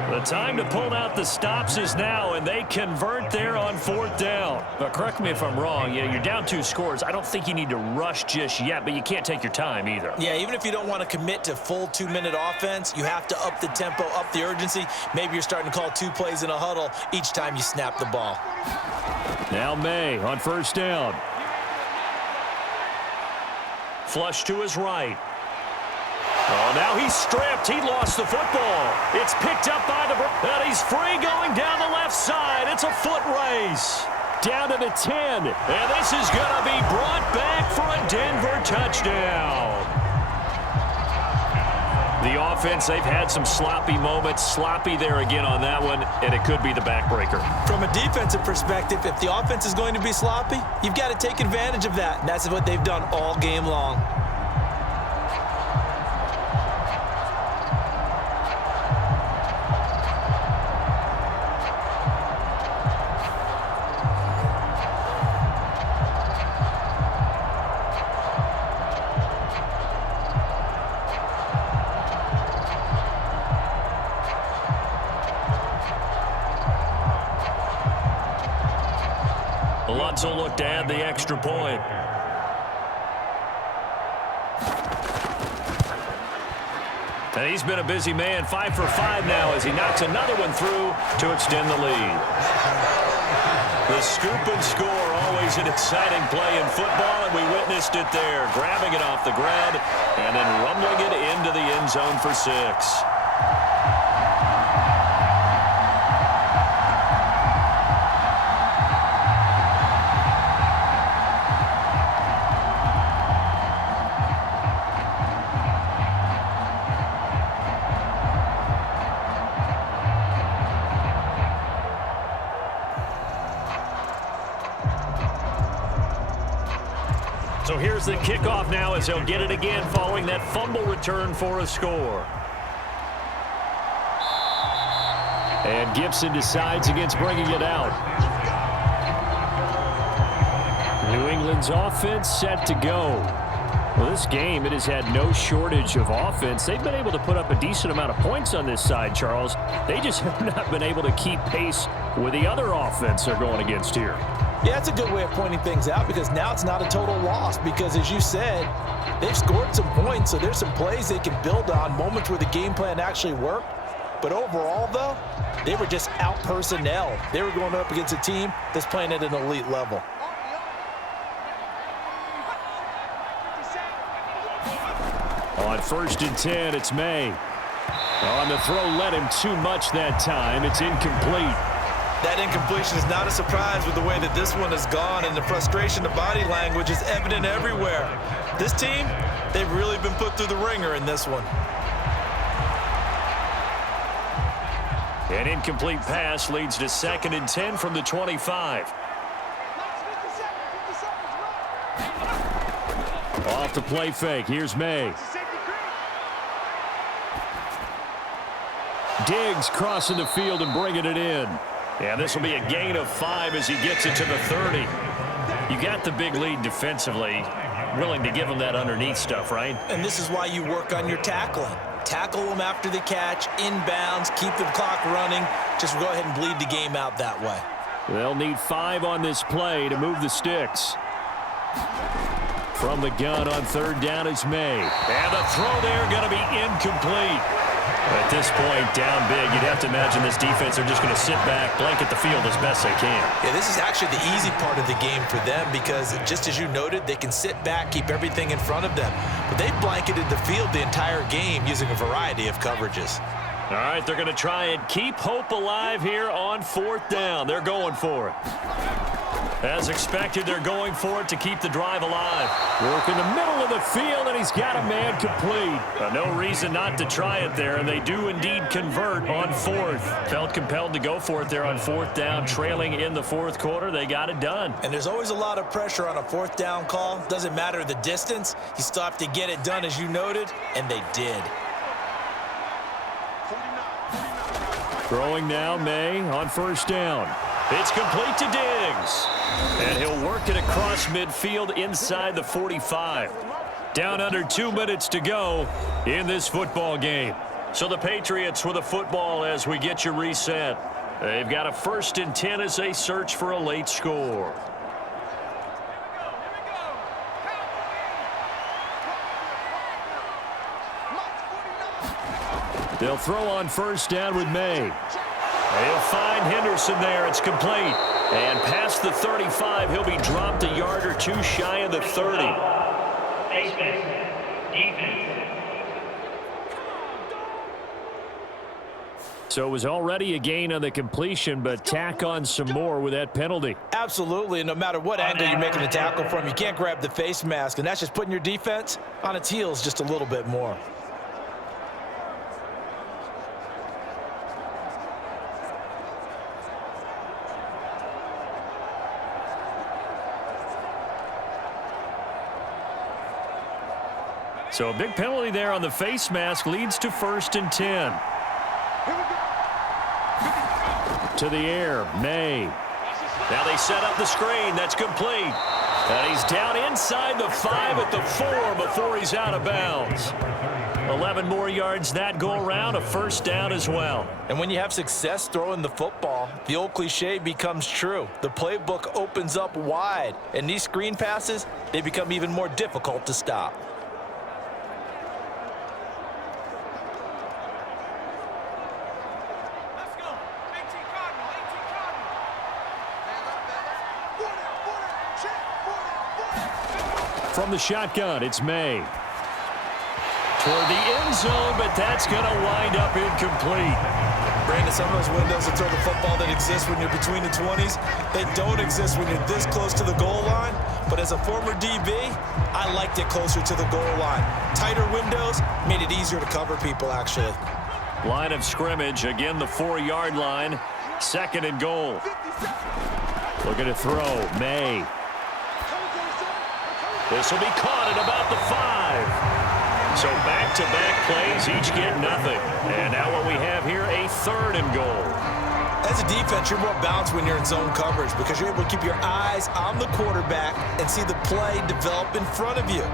The time to pull out the stops is now, and they convert there on 4th down. But correct me if I'm wrong. You're down 2 scores. I don't think you need to rush just yet, but you can't take your time either. Yeah, even if you don't want to commit to full 2-minute offense, you have to up the tempo, up the urgency. Maybe you're starting to call 2 plays in a huddle each time you snap the ball. Now Maye on 1st down. Flush to his right. Oh, now he's stripped. He lost the football. It's picked up by and he's free going down the left side. It's a foot race. Down to the 10. And this is going to be brought back for a Denver touchdown. The offense, they've had some sloppy moments. Sloppy there again on that one, and it could be the backbreaker. From a defensive perspective, if the offense is going to be sloppy, you've got to take advantage of that. And that's what they've done all game long. Will look to add the extra point. And he's been a busy man, 5 for 5 now as he knocks another one through to extend the lead. The scoop and score, always an exciting play in football, and we witnessed it there, grabbing it off the ground and then rumbling it into the end zone for 6. So here's the kickoff now as he'll get it again following that fumble return for a score. And Gibson decides against bringing it out. New England's offense set to go. Well, this game, it has had no shortage of offense. They've been able to put up a decent amount of points on this side, Charles. They just have not been able to keep pace with the other offense they're going against here. Yeah, that's a good way of pointing things out because now it's not a total loss because, as you said, they've scored some points, so there's some plays they can build on, moments where the game plan actually worked. But overall, though, they were just out-personnel. They were going up against a team that's playing at an elite level. On 1st and 10, it's Maye. On the throw, led him too much that time. It's incomplete. That incompletion is not a surprise with the way that this one has gone, and the frustration, the body language is evident everywhere. This team, they've really been put through the ringer in this one. An incomplete pass leads to 2nd and 10 from the 25. Off the play fake. Here's Maye. Diggs crossing the field and bringing it in. Yeah, this will be a gain of 5 as he gets it to the 30. You got the big lead defensively. Willing to give him that underneath stuff, right? And this is why you work on your tackling. Tackle them after the catch, inbounds, keep the clock running. Just go ahead and bleed the game out that way. They'll need 5 on this play to move the sticks. From the gun on 3rd down is Maye. And the throw there going to be incomplete. At this point, down big, you'd have to imagine this defense are just going to sit back, blanket the field as best they can. Yeah, this is actually the easy part of the game for them because, just as you noted, they can sit back, keep everything in front of them. But they've blanketed the field the entire game using a variety of coverages. All right, they're going to try and keep hope alive here on 4th down. They're going for it. As expected, they're going for it to keep the drive alive. Work in the middle of the field, and he's got a man complete. No reason not to try it there, and they do indeed convert on 4th. Felt compelled to go for it there on 4th down, trailing in the 4th quarter. They got it done. And there's always a lot of pressure on a 4th down call. Doesn't matter the distance. You still have to get it done, as you noted, and they did. Throwing now, Maye on 1st down. It's complete to Diggs. And he'll work it across midfield inside the 45. Down under 2 minutes to go in this football game. So the Patriots with a football as we get you reset. They've got a 1st and 10 as they search for a late score. They'll throw on 1st down with Maye. They'll find Henderson there. It's complete. And past the 35, he'll be dropped a yard or two shy of the 30. Face mask. Defense. So it was already a gain on the completion, but tack on some more with that penalty. Absolutely. No matter what angle you're making a tackle from, you can't grab the face mask, and that's just putting your defense on its heels just a little bit more. So a big penalty there on the face mask leads to 1st and 10. To the air, Maye. Now they set up the screen. That's complete. And he's down inside the 5 at the 4 before he's out of bounds. 11 more yards that go around, a 1st down as well. And when you have success throwing the football, the old cliche becomes true. The playbook opens up wide, and these screen passes, they become even more difficult to stop. From the shotgun, it's Maye. Toward the end zone, but that's going to wind up incomplete. Brandon, some of those windows to throw the football that exist when you're between the 20s, they don't exist when you're this close to the goal line. But as a former DB, I liked it closer to the goal line. Tighter windows made it easier to cover people, actually. Line of scrimmage, again the 4-yard line. 2nd and goal. Looking to throw, Maye. This will be caught at about the 5. So back-to-back plays, each get nothing. And now what we have here, a 3rd and goal. As a defense, you're more balanced when you're in zone coverage because you're able to keep your eyes on the quarterback and see the play develop in front of you.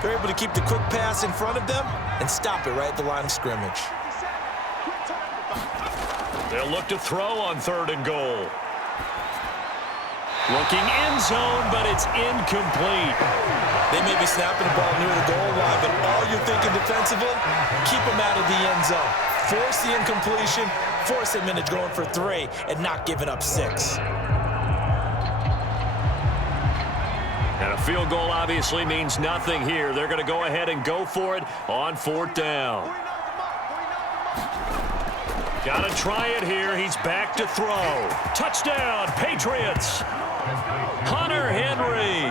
They're able to keep the quick pass in front of them and stop it right at the line of scrimmage. They'll look to throw on 3rd and goal. Looking end zone, but it's incomplete. They may be snapping the ball near the goal line, but all you're thinking defensively, keep them out of the end zone. Force the incompletion, force them into going for 3, and not giving up 6. And a field goal obviously means nothing here. They're going to go ahead and go for it on 4th down. Got to try it here. He's back to throw. Touchdown, Patriots. Hunter Henry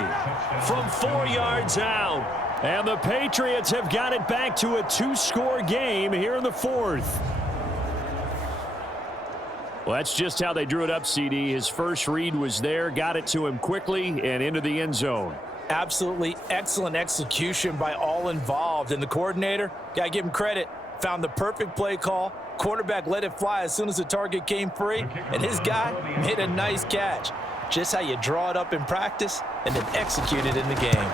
from 4 yards out. And the Patriots have got it back to a 2-score game here in the 4th. Well, that's just how they drew it up, CD. His first read was there, got it to him quickly and into the end zone. Absolutely excellent execution by all involved. And the coordinator, got to give him credit, found the perfect play call. Quarterback let it fly as soon as the target came free, and his guy made a nice catch. Just how you draw it up in practice and then execute it in the game.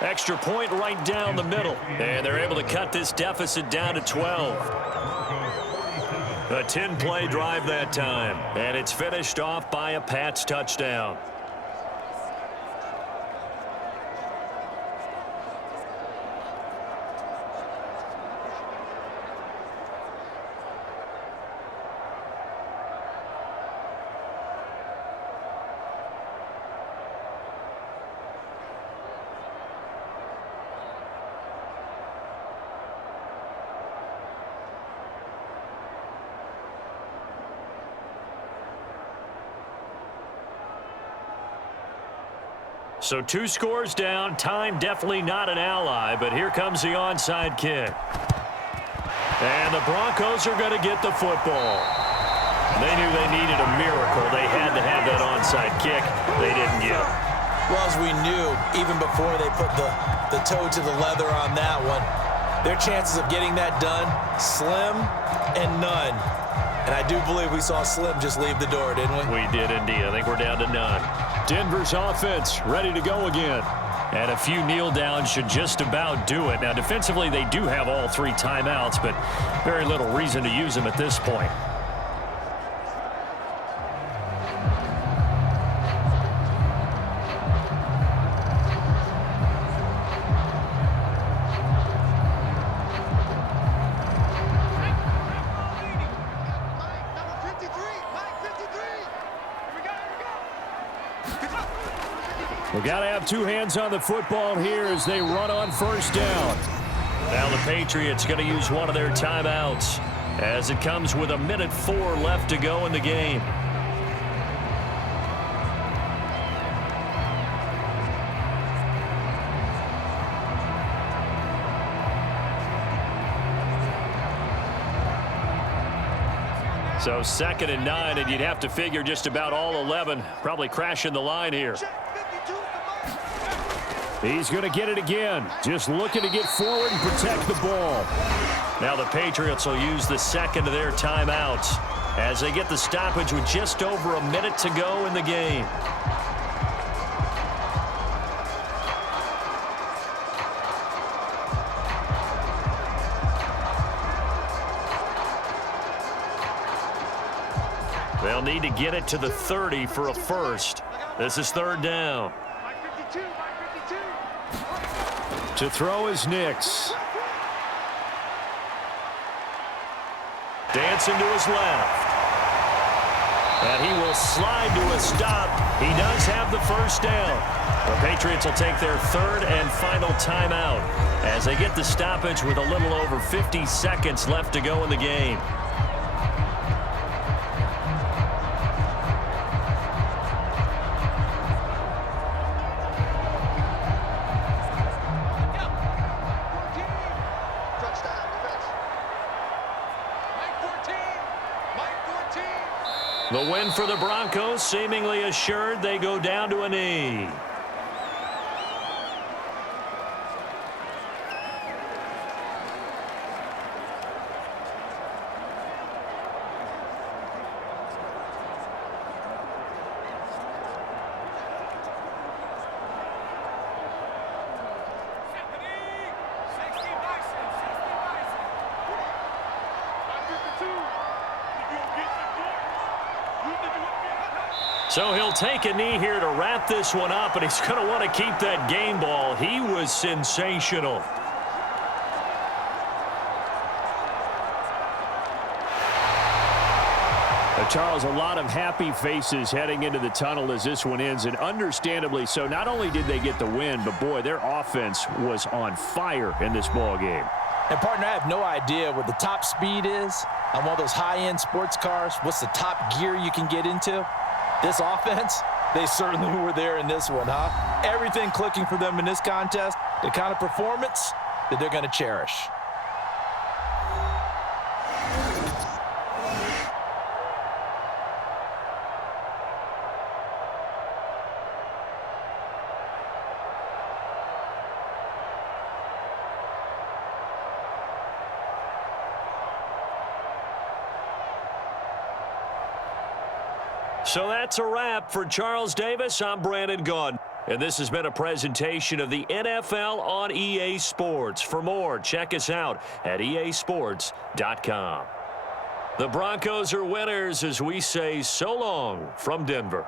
Extra point right down the middle, and they're able to cut this deficit down to 12. A 10-play drive that time, and it's finished off by a Pats touchdown. So 2 scores down. Time definitely not an ally, but here comes the onside kick. And the Broncos are going to get the football. They knew they needed a miracle. They had to have that onside kick. They didn't get it. Well, as we knew, even before they put the toe to the leather on that one, their chances of getting that done, slim and none. And I do believe we saw Slim just leave the door, didn't we? We did indeed. I think we're down to none. Denver's offense ready to go again. And a few kneel downs should just about do it. Now, defensively, they do have all 3 timeouts, but very little reason to use them at this point. We've got to have 2 hands on the football here as they run on first down. Now the Patriots going to use one of their timeouts as it comes with 1:04 left to go in the game. So 2nd and 9, and you'd have to figure just about all 11 probably crashing the line here. He's going to get it again. Just looking to get forward and protect the ball. Now the Patriots will use the 2nd of their timeouts as they get the stoppage with just over a minute to go in the game. They'll need to get it to the 30 for a first. This is 3rd down. To throw is Nix. Dancing to his left. And he will slide to a stop. He does have the first down. The Patriots will take their 3rd and final timeout as they get the stoppage with a little over 50 seconds left to go in the game. The win for the Broncos seemingly assured. They go down to a knee. So he'll take a knee here to wrap this one up, and he's going to want to keep that game ball. He was sensational. Charles, a lot of happy faces heading into the tunnel as this one ends, and understandably so. Not only did they get the win, but boy, their offense was on fire in this ball game. And partner, I have no idea what the top speed is on one of those high-end sports cars. What's the top gear you can get into? This offense, they certainly were there in this one, huh? Everything clicking for them in this contest, the kind of performance that they're going to cherish. So that's a wrap for Charles Davis. I'm Brandon Gaudin. And this has been a presentation of the NFL on EA Sports. For more, check us out at easports.com. The Broncos are winners as we say so long from Denver.